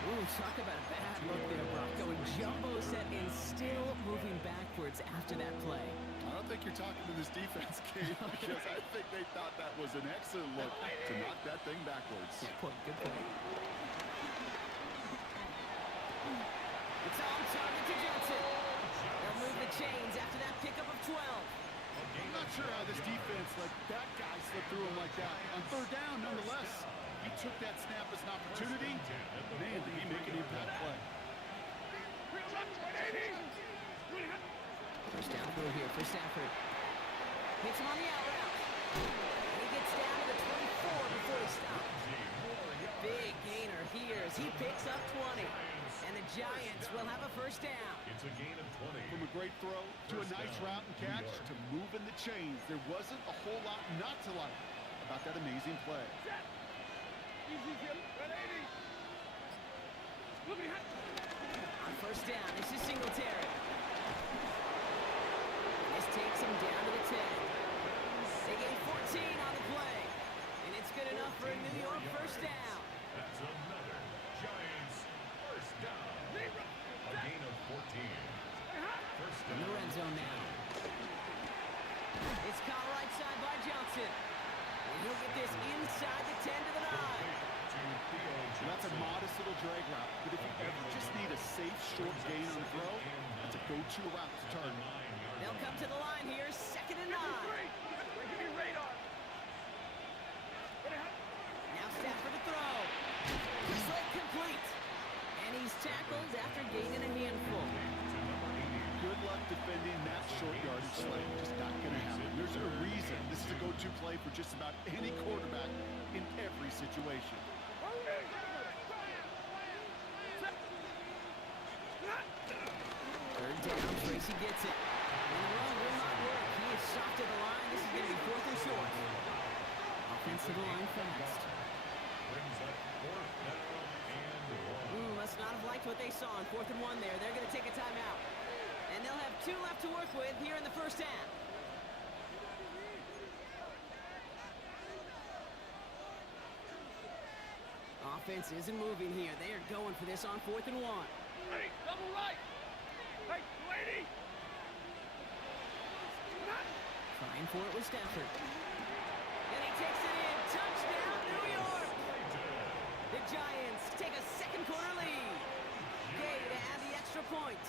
Ooh, talk about a bad look there, Brock. Going jumbo set and still moving backwards after that play. I don't think you're talking to this defense, Kate, because I think they thought that was an excellent look to knock that thing backwards. Yeah, good point. It's on target to Johnson. They'll move the chains after that pickup of 12. I'm not sure how this defense let that guy slip through him like that. On third down, nonetheless, he took that snap as an opportunity. Man, did he make an impact play. First down throw here for Stafford. Hits him on the out route. And he gets down to the 24 before he stops. Big gainer here as he picks up 20. And the Giants will have a first down. It's a gain of 20. From a great throw to a nice route and catch to moving the chains, there wasn't a whole lot not to like about that amazing play. Easy, Jim. 180. Look at On first down, this is Singletary. This takes him down to the 10. They gain 14 on the play. And it's good enough for a New York first down. That's another Giants first down. A gain of 14. First In the down. red zone now. It's caught right side by Johnson. And he'll get this inside the 10 to the 9. So that's a modest little drag route, but if you ever just need a safe short gain on the throw, that's a go-to route to target. They'll come to the line here, 2nd and 9. Give me radar. Now Stafford to throw. Slit complete. And he's tackled after gaining a handful. Good luck defending that short yardage slant. Just not going to happen. There's a reason this is a go-to play for just about any quarterback in every situation. Third down, Tracy gets it. And the run will not work. He is soft to the line. This is going to be 4th and short. Offense to the line fast. Brings up 4th down and 1. Must not have liked what they saw on 4th and 1 there. They're going to take a timeout. And they'll have 2 left to work with here in the first half. Offense isn't moving here. They are going for this on 4th and 1. Ready, double right. Hey, lady. Trying for it with Stafford. And he takes it in. Touchdown, New York! The Giants take a second quarter lead. Gay to add the extra point.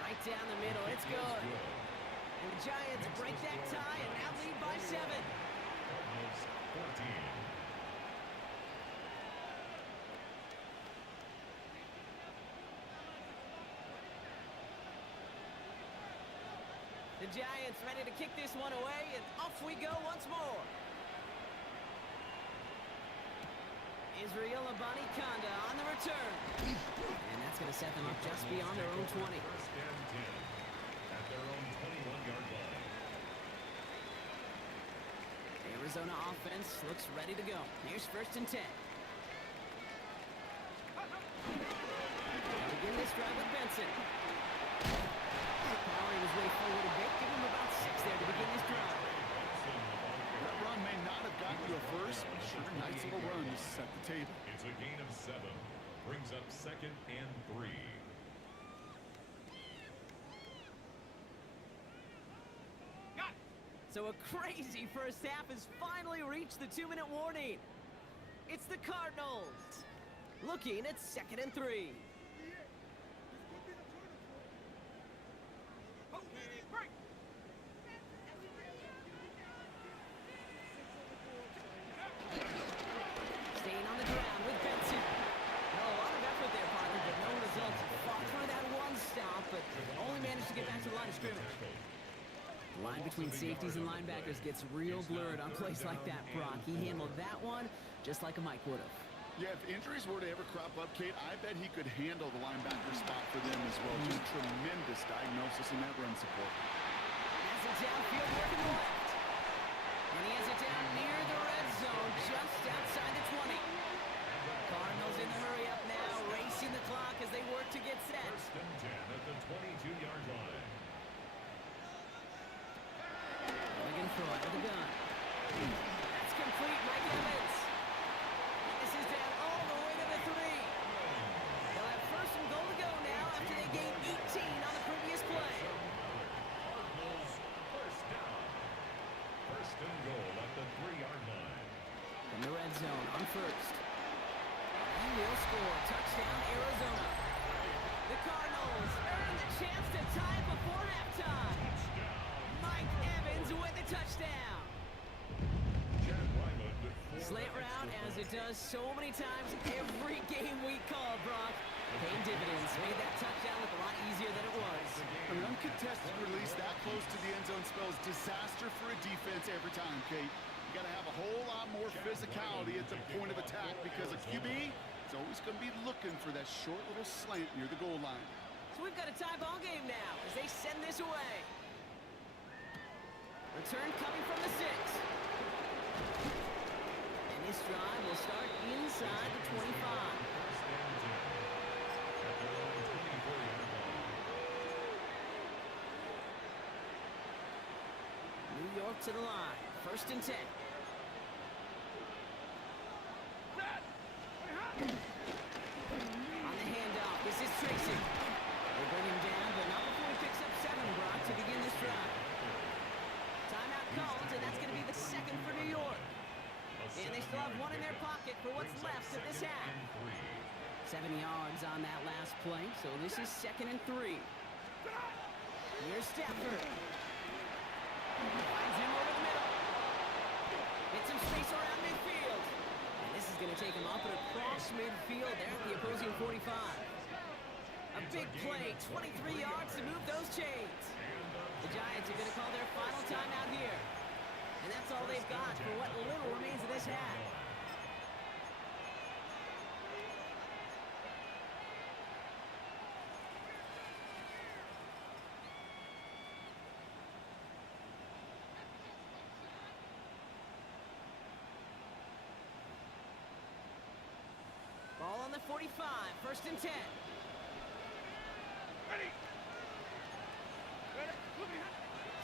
Right down the middle. It's good. And the Giants break that tie and now lead by 7. Cardinals 14. The Giants ready to kick this one away, and off we go once more. Israel Abani Kanda on the return. And that's going to set them up just beyond their own 20. First and 10 at their own 21-yard line. Arizona offense looks ready to go. Here's 1st and 10. They'll begin this drive with Benson. Powering his way forward a bit. Give him about 6 there to begin this drive. That run may not have gotten you a first, but sure, nice little run to set the table. It's a gain of 7. Brings up 2nd and 3. So a crazy first half has finally reached the 2-minute warning. It's the Cardinals looking at 2nd and 3. Staying on the ground with Benson. A lot of effort there, partner, but no results. Fought for that one stop, but only managed to get back to the line of scrimmage. The line between safeties and linebackers gets real blurred on plays like that, Brock. He handled that one just like a Mike would have. Yeah, if injuries were to ever crop up, Kate, I bet he could handle the linebacker spot for them as well. Just tremendous diagnosis in that run support. Has it downfield working left. And he has it down near the red zone, just outside the 20. Cardinals in the hurry up now, racing the clock as they work to get set. First and 10 at the 22-yard line. Milligan throw out of the gun. That's complete, Mike Evans. And this is down all the way to the 3. They'll have 1st and goal to go now after they gained 18 on the previous play. Cardinals first down. First and goal at the 3-yard line. From the red zone on 1st. He will score. Touchdown, Arizona. The Cardinals earn the chance to tie it before halftime. Mike Evans with the touchdown. Chad Ryman with 4 Slant route, as it does so many times every game we call, Brock. Paying dividends. Made that touchdown look a lot easier than it was. An uncontested release that close to the end zone spells disaster for a defense every time, Kate. You got to have a whole lot more physicality at the point of attack because a QB is always going to be looking for that short little slant near the goal line. So we've got a tie ball game now as they send this away. Return coming from the 6. And this drive will start inside the 25. New York to the line. 1st and 10. On the handoff, this is Tracy. They bring him down, but not before he picks up 7, Brock, to begin this drive. Timeout called, and that's going to be the 2nd for New York. And they still have 1 in their pocket for what's left of this half. 7 yards on that last play, so this is 2nd and 3. Here's Stafford. Finds him over the middle. Gets some space around midfield. And this is going to take him up and across midfield there at the opposing 45. A big play, 23 yards to move those chains. The Giants are going to call their final timeout here. And that's all they've got for what little remains of this half. Ball on the 45, 1st and 10. Ready.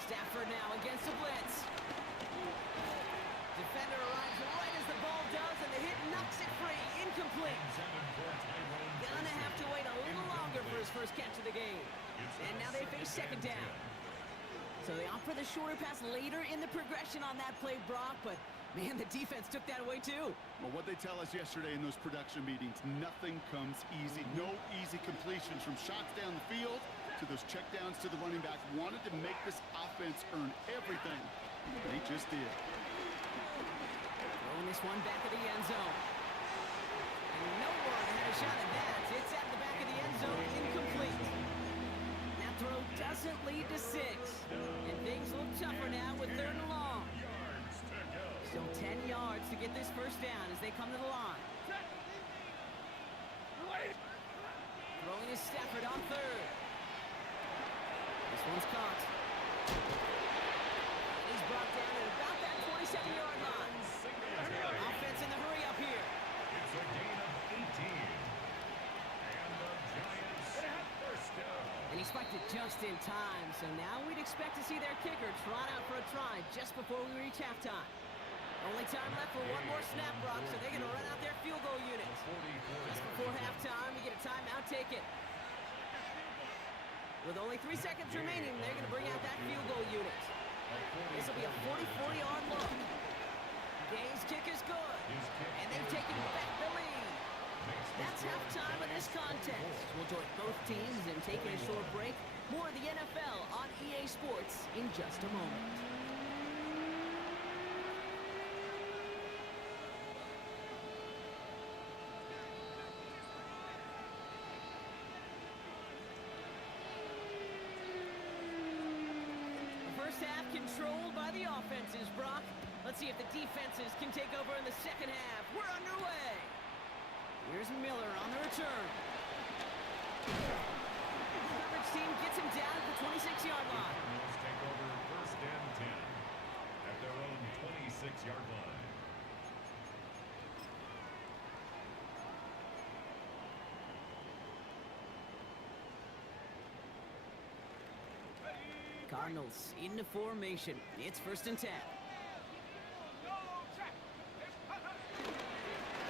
Stafford now against the blitz. Defender arrives right as the ball does, and the hit knocks it free. Incomplete. Gonna have to wait a little longer for his first catch of the game. And now they face 2nd down. So they opt for the shorter pass later in the progression on that play, Brock, but man, the defense took that away too. Well, what they tell us yesterday in those production meetings, nothing comes easy. No easy completions from shots down the field to those checkdowns to the running back. Wanted to make this offense earn everything. They just did. Throwing this one back of the end zone. And no one had a shot at that. It's at the back of the end zone, incomplete. That throw doesn't lead to 6. And things look tougher now with 3rd and long. Still 10 yards to get this first down as they come to the line. Throwing is Stafford on 3rd. This one's caught. He's brought down at about that 27-yard line. Offense in the hurry up here. It's a gain of 18. And the Giants first down. And he spiked it just in time, so now we'd expect to see their kicker trot out for a try just before we reach halftime. Only time left for one more snap, Brock, so they're going to run out their field goal units. Just before halftime, we get a timeout taken. With only 3 seconds remaining, they're going to bring out that field goal unit. This will be a 44-yard look. Gaines' kick is good, and they've taken back the lead. That's halftime of this contest. We'll join both teams in taking a short break. More of the NFL on EA Sports in just a moment. First half controlled by the offenses, Brock. Let's see if the defenses can take over in the second half. We're underway. Here's Miller on the return. The coverage team gets him down at the 26-yard line. Cardinals take over 1st and 10 at their own 26-yard line. Cardinals into formation. It's 1st and 10.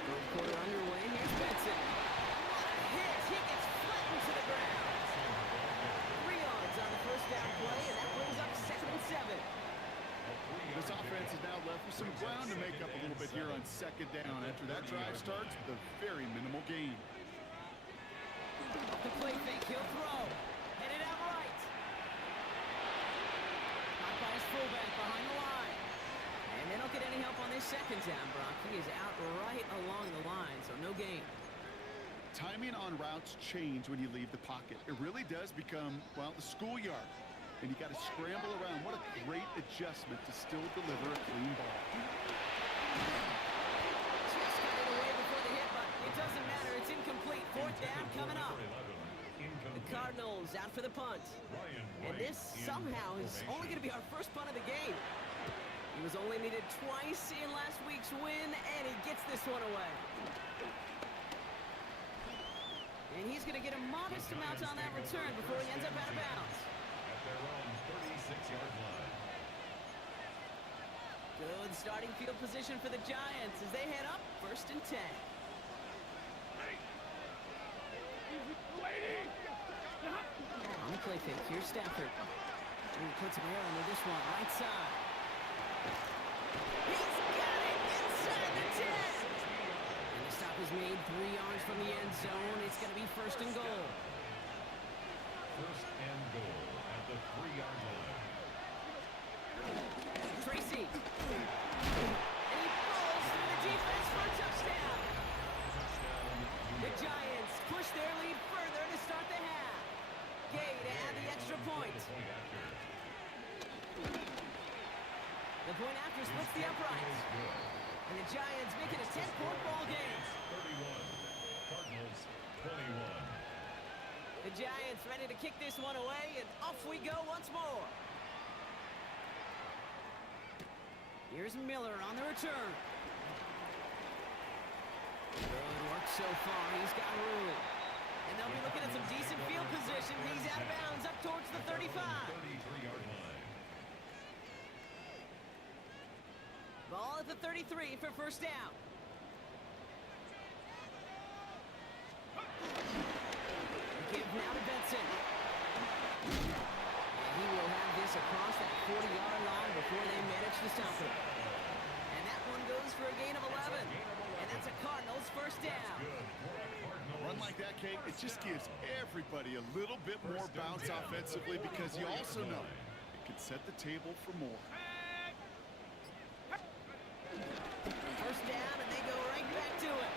Third quarter underway. Here's Benson. What a hit! He gets flattened to the ground. 3 yards on the first down play, and that brings up 2nd and 7. This offense is now left with some ground to make up a little bit here on 2nd down. After that drive starts with a very minimal gain. The play fake, he'll throw. Headed out right. Caught by his fullback behind the line. And they don't get any help on this second down, Brock. He is out right along the line, so no gain. timing on routes change when you leave the pocket. It really does become, well, the schoolyard. And you got to scramble around. What a great adjustment to still deliver a clean ball. Just got it away before the hit, but it doesn't matter. It's incomplete. Fourth down coming up. The Cardinals out for the punt. And this somehow is only going to be our first punt of the game. He was only needed twice in last week's win, and he gets this one away. And he's going to get a modest amount on that return before he ends up out of bounds. At their own 36-yard line. Good starting field position for the Giants as they head up 1st and 10. On the play fake, here's Stafford. And he puts Mayer under this one, right side. He's got it inside the 10. And the stop is made 3 yards from the end zone. It's going to be 1st and goal. 1st and goal at the 3-yard line. Tracy. And he falls through the defense for a touchdown. The Giants push their lead further to start the half. Gay to add the extra point. The point after splits the uprights. And the Giants make it a 10-point ball game. 31. Cardinals 21. The Giants ready to kick this one away, and off we go once more. Here's Miller on the return. Good work so far. He's got room. And they'll be looking at some decent field position. He's out of bounds up towards the 35. 33-yard line. Ball at the 33 for 1st down. Give now to Benson. And he will have this across that 40-yard line before they manage to stop it. And that one goes for a gain of 11. And that's a Cardinals 1st down. A run like that, Kate, it just gives everybody a little bit more bounce offensively because you also know it can set the table for more. 1st down, and they go right back to it.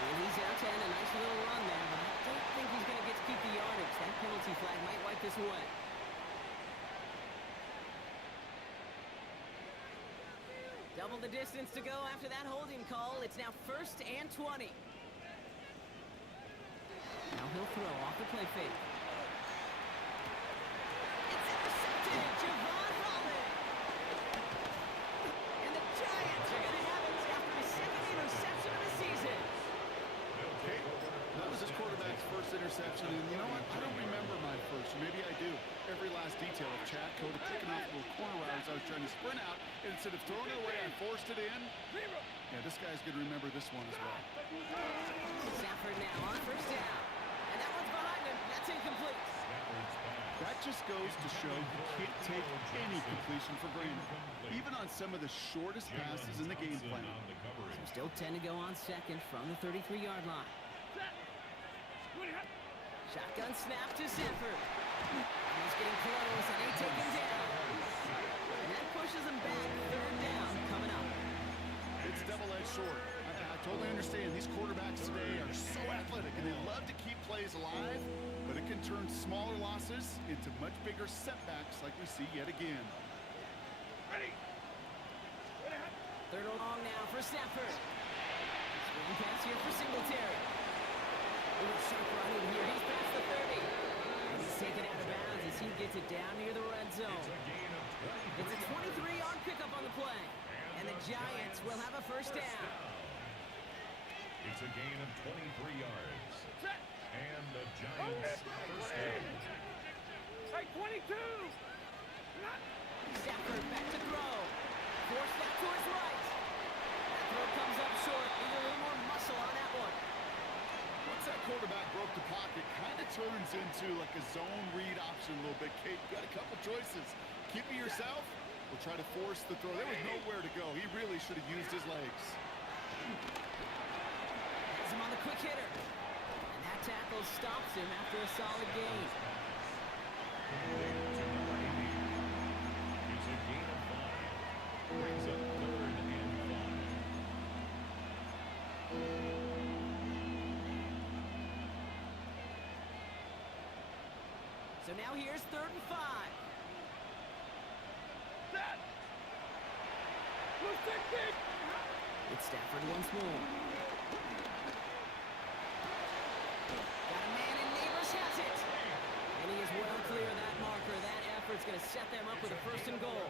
And he's out to end a nice little run there, but I don't think he's going to get to keep the yardage. That penalty flag might wipe this away. Double the distance to go after that holding call. It's now 1st and 20. Now he'll throw off the play fake. It's intercepted. Javon Holland. And the Giants are going to have it after his 2nd interception of the season. Kate, that was his quarterback's first interception, and you know what? I don't remember my first. Maybe I do. Every last detail of Chad Cody picking off a little corner route as I was trying to sprint out, and instead of throwing it away, I forced it in. Yeah, this guy's going to remember this one as well. Stafford now on 1st down. And that one's behind him. That's incomplete. That just goes to show you can't take any completion for granted, even on some of the shortest passes in the game plan. So still 10 to go on 2nd from the 33-yard line. Shotgun snap to Stafford. He's getting close, and they take him down. And that pushes him back. 3rd down coming up. It's a double-edged sword. I totally understand. These quarterbacks today are so athletic, and they love to keep plays alive, but it can turn smaller losses into much bigger setbacks like we see yet again. Ready. 3rd and long now for Stafford. Screen pass here for Singletary. Ooh, sharp running here. He's past the 30. And he's taken out of bounds as he gets it down near the red zone. It's a 23-yard pickup on the play. And the Giants will have a 1st down. It's a gain of 23 yards. And the Giants 1st down. Hey, 22. Stafford back to throw. Force that to his right. That throw comes up short. Need a little more muscle on that one. Once that quarterback broke the pocket, kind of turns into like a zone read option a little bit. Kate, you got a couple choices. Keep it yourself or try to force the throw. There was nowhere to go. He really should have used his legs. Has him on the quick hitter. And that tackle stops him after a solid gain. It's a gain of 5. Brings up 3rd and 5. now here's 3rd and 5. Set. Blue 16. It's Stafford once more. Got a man, and Neighbors has it. And he is well clear of that marker. That effort's going to set them up with a 1st and goal.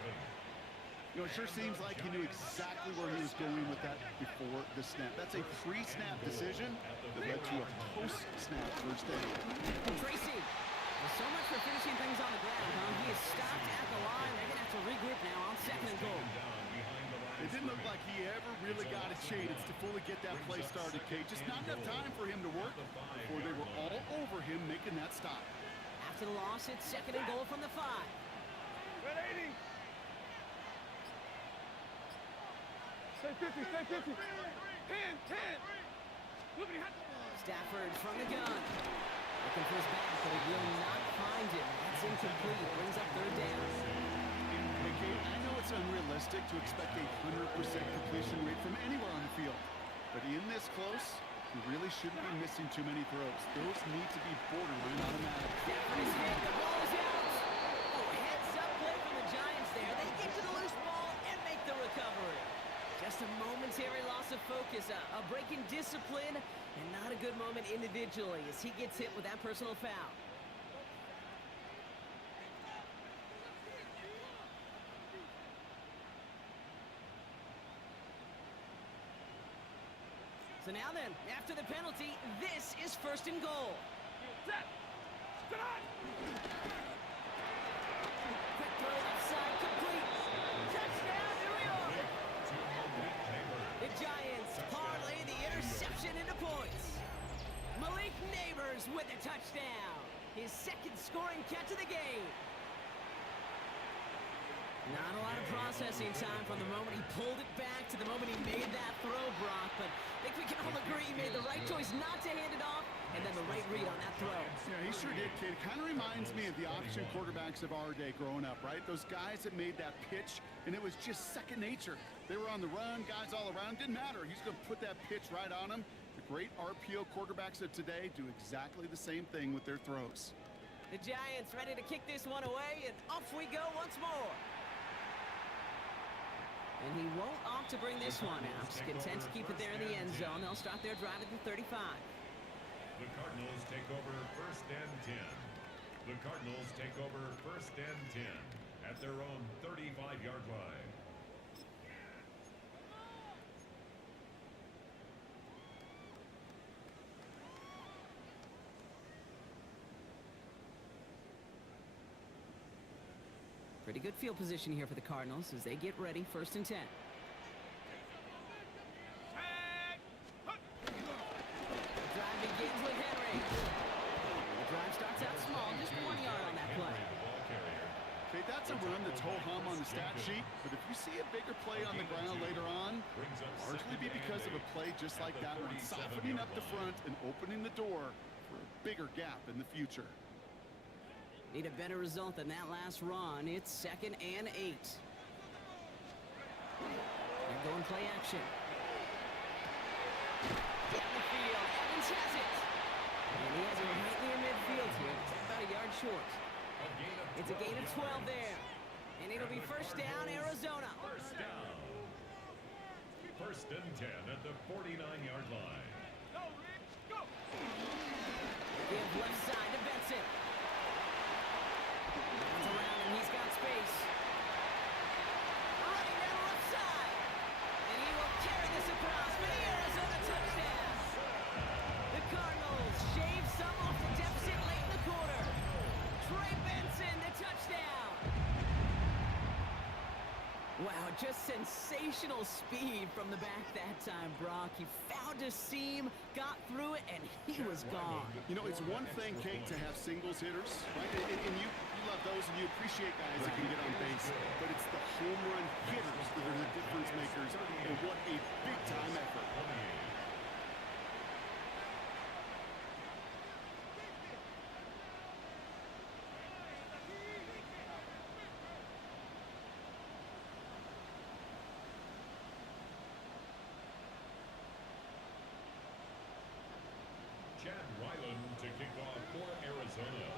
You know, it sure seems like he knew exactly where he was going with that before the snap. That's a pre-snap decision that led to a post-snap first down. Tracy, well, so much for finishing things on the ground, huh? He is stopped at the line. They're going to have to regroup now on 2nd and goal. It didn't look like he ever really got a chance to fully get that play started, Kate. Just not enough time for him to work before they were all over him making that stop. After the loss, it's 2nd and goal from the 5. Red 80. Stay 50, stay 50. Hand. Loopity hot. Stafford from the gun. Looking for his back, but he will not find him. That's incomplete. Brings up 3rd down. Hey, Kate, I know it's unrealistic to expect a 100% completion rate from anywhere on the field. But in this close, you really shouldn't be missing too many throws. Those need to be borderline automatic. Stafford is hit. The ball is out. Oh, heads-up play from the Giants there. They get to the loose ball and make the recovery. Just a momentary loss of focus, a break in discipline, and not a good moment individually as he gets hit with that personal foul. So now then, after the penalty, this is 1st and goal. Set. Start. Quick throw left side, complete. Touchdown, here we are. The Giants parlay the interception into points. Malik Neighbors with a touchdown. His 2nd scoring catch of the game. Not a lot of processing time from the moment he pulled it back to the moment he made that throw, Brock. But I think we can all agree he made the right choice not to hand it off, and then the right read on that throw. Yeah, he sure did, kid. Kind of reminds me of the option quarterbacks of our day growing up, right? Those guys that made that pitch, and it was just second nature. They were on the run, guys all around. Didn't matter. He's going to put that pitch right on him. The great RPO quarterbacks of today do exactly the same thing with their throws. The Giants ready to kick this one away, and off we go once more. And he won't opt to bring this one out. Just content to keep it there in the end zone. They'll start their drive at the 35. The Cardinals take over 1st and 10. The Cardinals take over 1st and 10 at their own 35-yard line. Pretty good field position here for the Cardinals as they get ready, 1st and 10. The drive begins with Henry. The drive starts out small, just 1 yard on that play. Okay, that's a run that's ho-hum on the stat sheet, but if you see a bigger play on the ground later on, largely be because of a play just like that one, softening up the front and opening the door for a bigger gap in the future. Need a better result than that last run. It's 2nd and 8. They're going play action. Down the field, Evans has it. And he has it right near midfield here. It's about a yard short. It's a gain of 12 there. And it'll be 1st down, Arizona. 1st down. 1st and 10 at the 49-yard line. Go, Rick, go. Give left side to Benson. Runs around and he's got space. Running down the left side. And he will carry this across for the Arizona touchdown. The Cardinals shave some off the deficit late in the quarter. Trey Benson, the touchdown. Wow, just sensational speed from the back that time, Brock. He found a seam, got through it, and he was gone. You know, it's one thing, Kate, to have singles hitters, right? And you love those and you appreciate guys that can get on base. But it's the home run hitters that are the difference makers. And what a big-time effort. Chad Ryland to kick off for Arizona.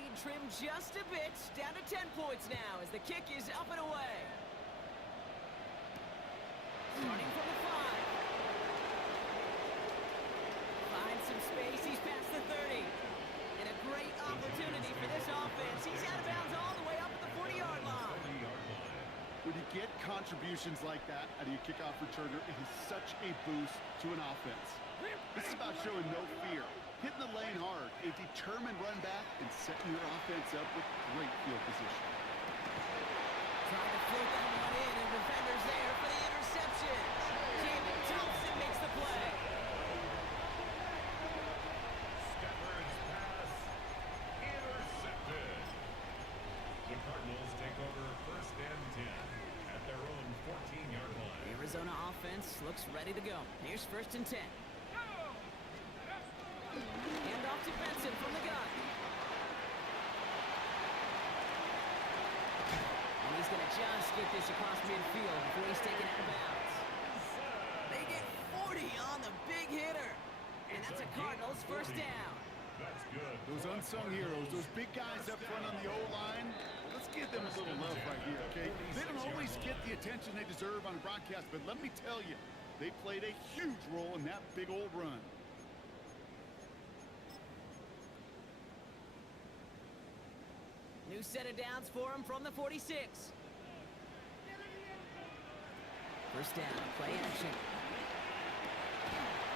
lead trimmed just a bit. Down to 10 points now as the kick is up and away. Starting from the 5. Finds some space. He's past the 30. And a great opportunity for this offense. He's out of bounds all the way up at the 40-yard line. When you get contributions like that out of your kickoff returner, it is such a boost to an offense. This is about showing no fear, hitting the lane hard, a determined run back, and setting your offense up with great field position. Trying to float that one in, and defenders there for the interception. Jamie Thompson makes the play. Stafford's pass intercepted. The Cardinals take over 1st and 10 at their own 14-yard line. The Arizona offense looks ready to go. Here's 1st and 10. Hand off to Benson from the gun. And he's going to just get this across midfield before he's taken out of bounds. They get 40 on the big hitter. And that's a Cardinals 1st down. That's good. Those unsung heroes, those big guys up front on the O-line, let's give them a little love right here, okay? They don't always get the attention they deserve on a broadcast, but let me tell you, they played a huge role in that big old run. New set of downs for him from the 46. 1st down, play action.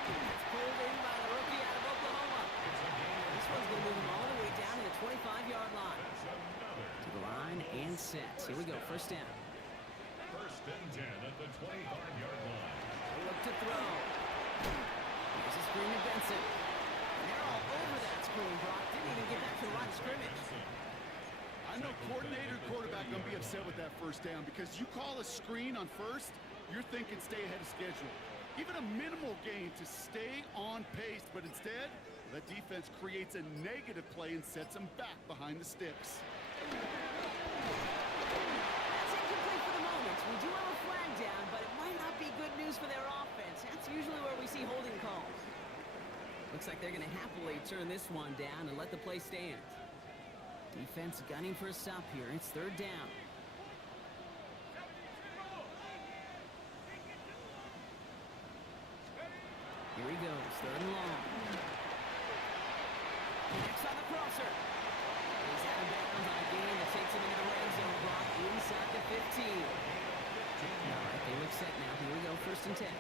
It's pulled in by the rookie out of Oklahoma. This one's going to move him all the way down to the 25-yard line. To the line and set. Here we go, 1st down. 1st and 10 at the 25-yard line. Look to throw. Here's a screen to Benson. And they're all over that screen, Brock. Didn't even get back to the line of scrimmage. I know coordinator quarterback going to be upset with that 1st down because you call a screen on 1st, you're thinking stay ahead of schedule. Even a minimal gain to stay on pace, but instead, that defense creates a negative play and sets them back behind the sticks. That's incomplete for the moment. We do have a flag down, but it might not be good news for their offense. That's usually where we see holding calls. Looks like they're going to happily turn this one down and let the play stand. Defense gunning for a stop here. It's 3rd down. Here he goes, 3rd and long. Next on the crosser. He's out of bounds on a gain that takes him into the red zone block inside the 15. All right, they look set now. Here we go, 1st and 10.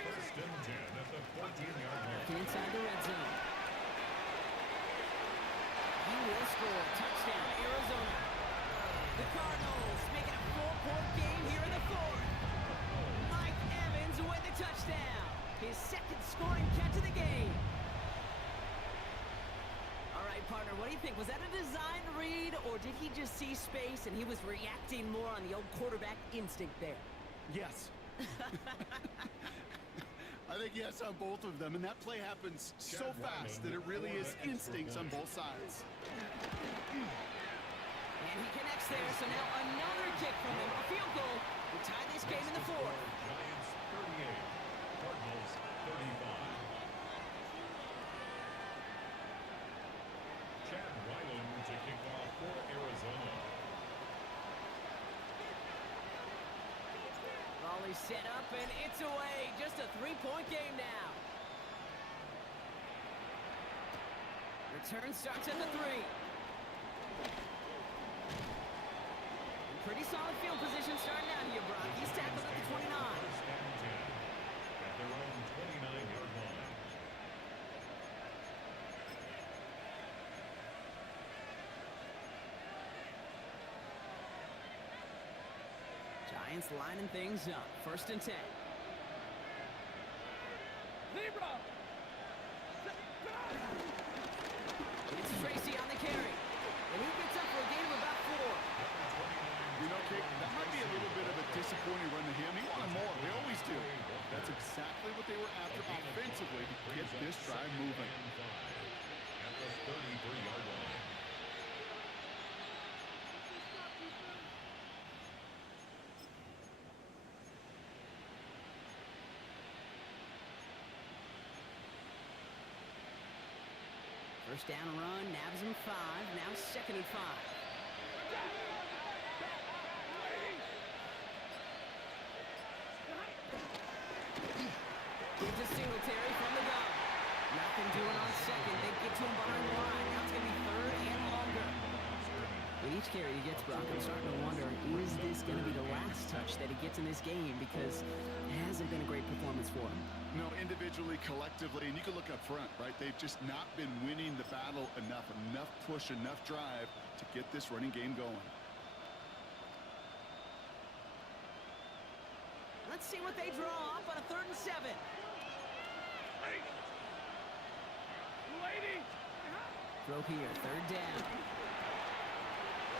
1st and 10 at the 14-yard line. Looking inside the red zone. He will score. Touchdown, Arizona. The Cardinals make it a 4-point game here in the 4th. Mike Evans with the touchdown. His 2nd scoring catch of the game. All right, partner, what do you think? Was that a design read, or did he just see space and he was reacting more on the old quarterback instinct there? Yes. I think yes on both of them, and that play happens so fast that it really is instincts on both sides. And he connects there, so now another kick from him. A field goal will tie this game in the 4th. Giants 38, Cardinals 35. Chad Ryland to kick off for Arizona. Ball is set up, and it's away. Just a 3-point game now. Return starts at the 3. Pretty solid field position starting out here, Brock. He's tackled at the 29. 1st and 10 at their own 29-yard line. Giants lining things up. 1st and 10. Libra! It's Tracy on the carry. And he gets up for a gain of about 4. You know, Kate, that might be a little bit of a disappointing run to him. He wanted more. They always do. That's exactly what they were after offensively to get this drive moving. At the 33-yard line. First down run, nabs him 5. Now 2nd and 5. Gives to Singletary from the gun. Nothing doing on 2nd. They get to him behind the line. Now it's going to be 3rd and longer. With each carry he gets, Brock, I'm starting to wonder, is this going to be the last touch that he gets in this game? Because it hasn't been a great performance for him. No, individually, collectively, and you can look up front, right? They've just not been winning the battle enough push, enough drive to get this running game going. Let's see what they draw up on a 3rd and 7. Lady! Throw here, 3rd down.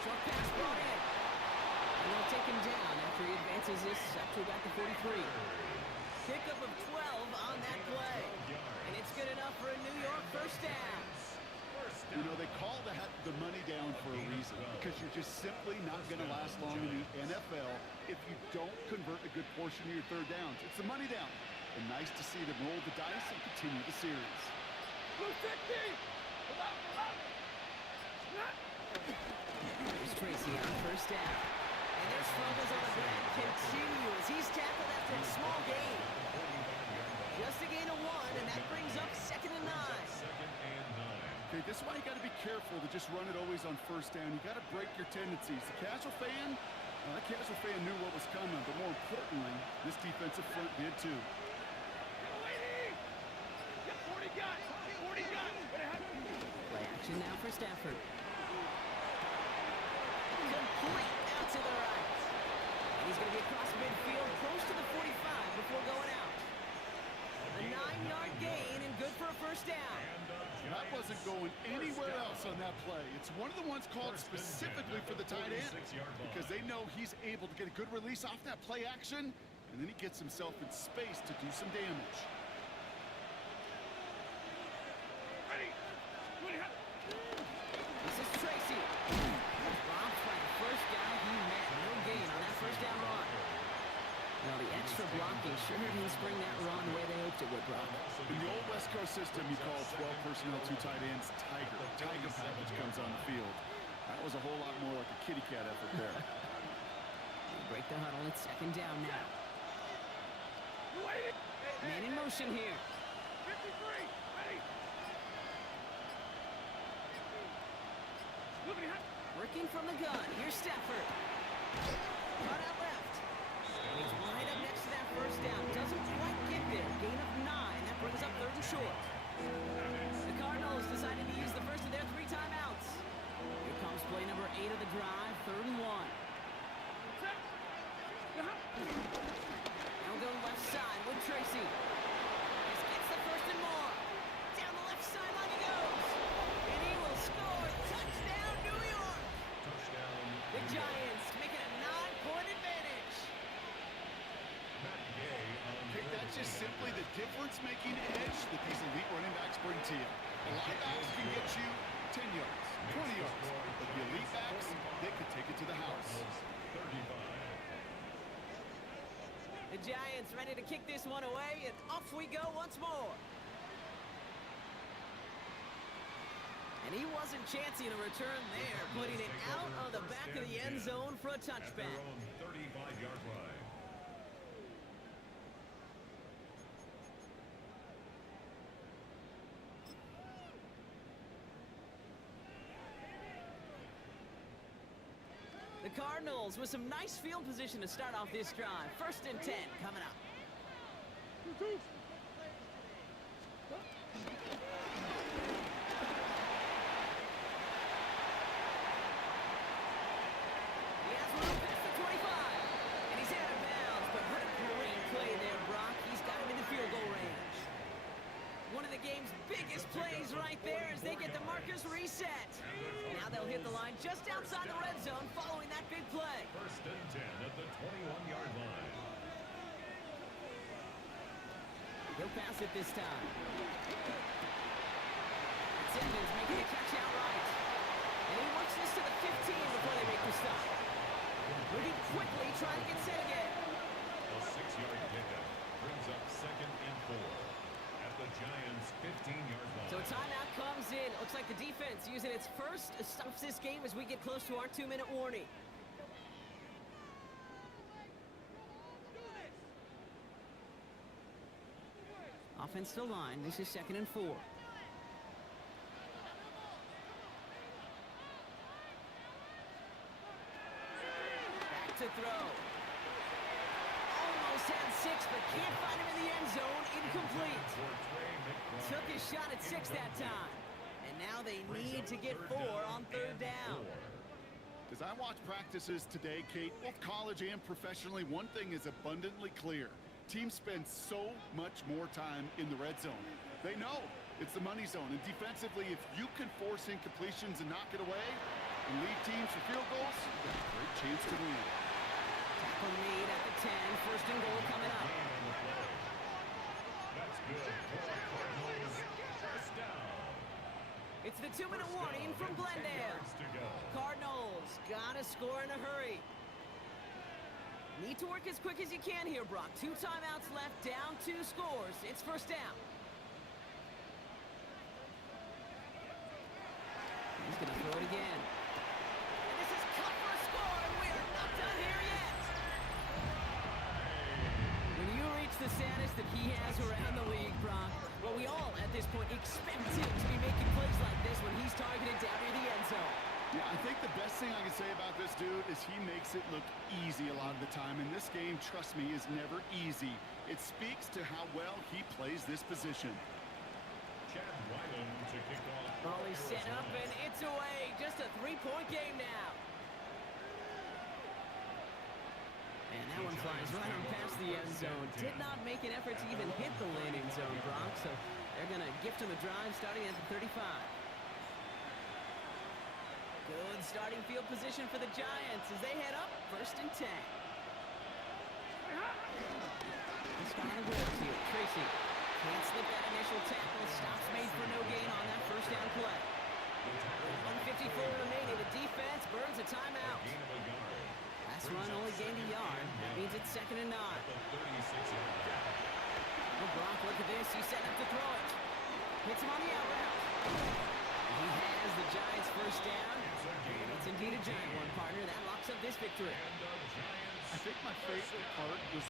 Short pass brought in. And they'll take him down after he advances this up to about the 43. Pickup of 12 on that play. And it's good enough for a New York first down. You know, they call that the money down for a reason, because you're just simply not going to last long in the NFL if you don't convert a good portion of your 3rd downs. It's the money down. And nice to see them roll the dice and continue the series. Blue 50! Here's Tracy on first down. And their struggles on the ground continue as he's tackled after a small gain. Just a gain of 1, and that brings up 2nd and 9. Okay, this is why you got to be careful to just run it always on first down. You got to break your tendencies. The casual fan, that casual fan knew what was coming, but more importantly, this defensive front did too. Lady! 40 gun! 40 gun! Play action now for Stafford. Complete out to the right. And he's going to be across midfield, close to the 45 before going out. A 9-yard gain and good for a first down. That wasn't going anywhere else on that play. It's one of the ones called specifically for the tight end because they know he's able to get a good release off that play action, and then he gets himself in space to do some damage. Ready! This is Tracy. Robbed by the first guy he met. No gain on that first down run. Now the extra blocking sure didn't spring that run the way they hoped it would, Brock. In the old West Coast system, you call 12 personnel, 2 tight ends, Tiger. Tiger package comes on the field. That was a whole lot more like a kitty cat effort there. They break the huddle. It's 2nd down now. Man in motion here. 53! Ready! Look at Working from the gun. Here's Stafford. Cut out left. And he's wide up next to that first down. Doesn't quite get there. Gain of 9. That brings up 3rd and short. The Cardinals decided to use the first of their 3 timeouts. Here comes play number 8 of the drive. 3rd and 1. Now go left side with Tracy. This gets the 1st and more. Down the left sideline he goes. And he will score. Touchdown, New York. The Giants make it a 9-point advantage. Okay, that's just simply the difference-making edge that these elite running backs bring to you. A lot of backs can get you 10 yards, 20 yards, but the elite backs, they could take it to the house. The Giants ready to kick this one away, and off we go once more. And he wasn't chancing a return there, putting it out on the back of the end zone for a touchback. 35-yard line. The Cardinals with some nice field position to start off this drive. 1st and 10 coming up. He has one past the 25. And he's out of bounds, but what a great play there, Brock. He's got him in the field goal range. One of the game's biggest plays right there as they get the markers reset. Now they'll hit the line just outside the red zone following that big play. 1st and 10 at the 21-yard line. He'll pass it this time. Simmons making the catch outright. And he works this to the 15 before they make the stop. Moving quickly, trying to get set again. A 6-yard pickup brings up 2nd and 4 at the Giants' 15-yard line. So timeout comes in. looks like the defense using its first stops this game as we get close to our 2-minute warning. Offensive line, this is 2nd and 4. Back to throw. Almost had 6, but can't find him in the end zone. Incomplete. Took his shot at 6 that time. And now they need to get 4 on 3rd down. As I watch practices today, Kate, both college and professionally, one thing is abundantly clear. Teams spend so much more time in the red zone. They know it's the money zone. And defensively, if you can force incompletions and knock it away and lead teams for field goals, you've got a great chance to win. Tackle lead at the 10. 1st and goal coming up. That's good. Cardinals, first down. It's the 2-minute warning from Glendale. Cardinals gotta score in a hurry. Need to work as quick as you can here, Brock. 2 timeouts left, down 2 scores. It's 1st down. He's gonna throw it again. And this is cut for a score, and we are not done here yet. When you reach the status that he has around the league, Brock, well, we all at this point expect him to be making plays like this when he's targeted down near the end zone. Yeah, I think the best thing I can say about this dude is he makes it look easy a lot of the time. And this game, trust me, is never easy. It speaks to how well he plays this position. Chad Wyland to kick off. Ball is set up, and it's away. Just a 3-point game now. And that one flies right on past the end zone. Did not make an effort to even hit the landing zone, Brock. So they're going to gift him a drive starting at the 35. Good starting field position for the Giants as they head up 1st and 10. Let's start on the roads here. Tracy can't slip that initial tackle. Stops made for no gain on that 1st down play. 1:54 remaining. The defense burns a timeout. Last run only gained a yard. That means it's 2nd and 9. Oh, Brock, look at this. He's setting up to throw it. Hits him on the out route. He has the Giants' 1st down. And it's indeed a giant one, partner. That locks up this victory. I think my favorite part was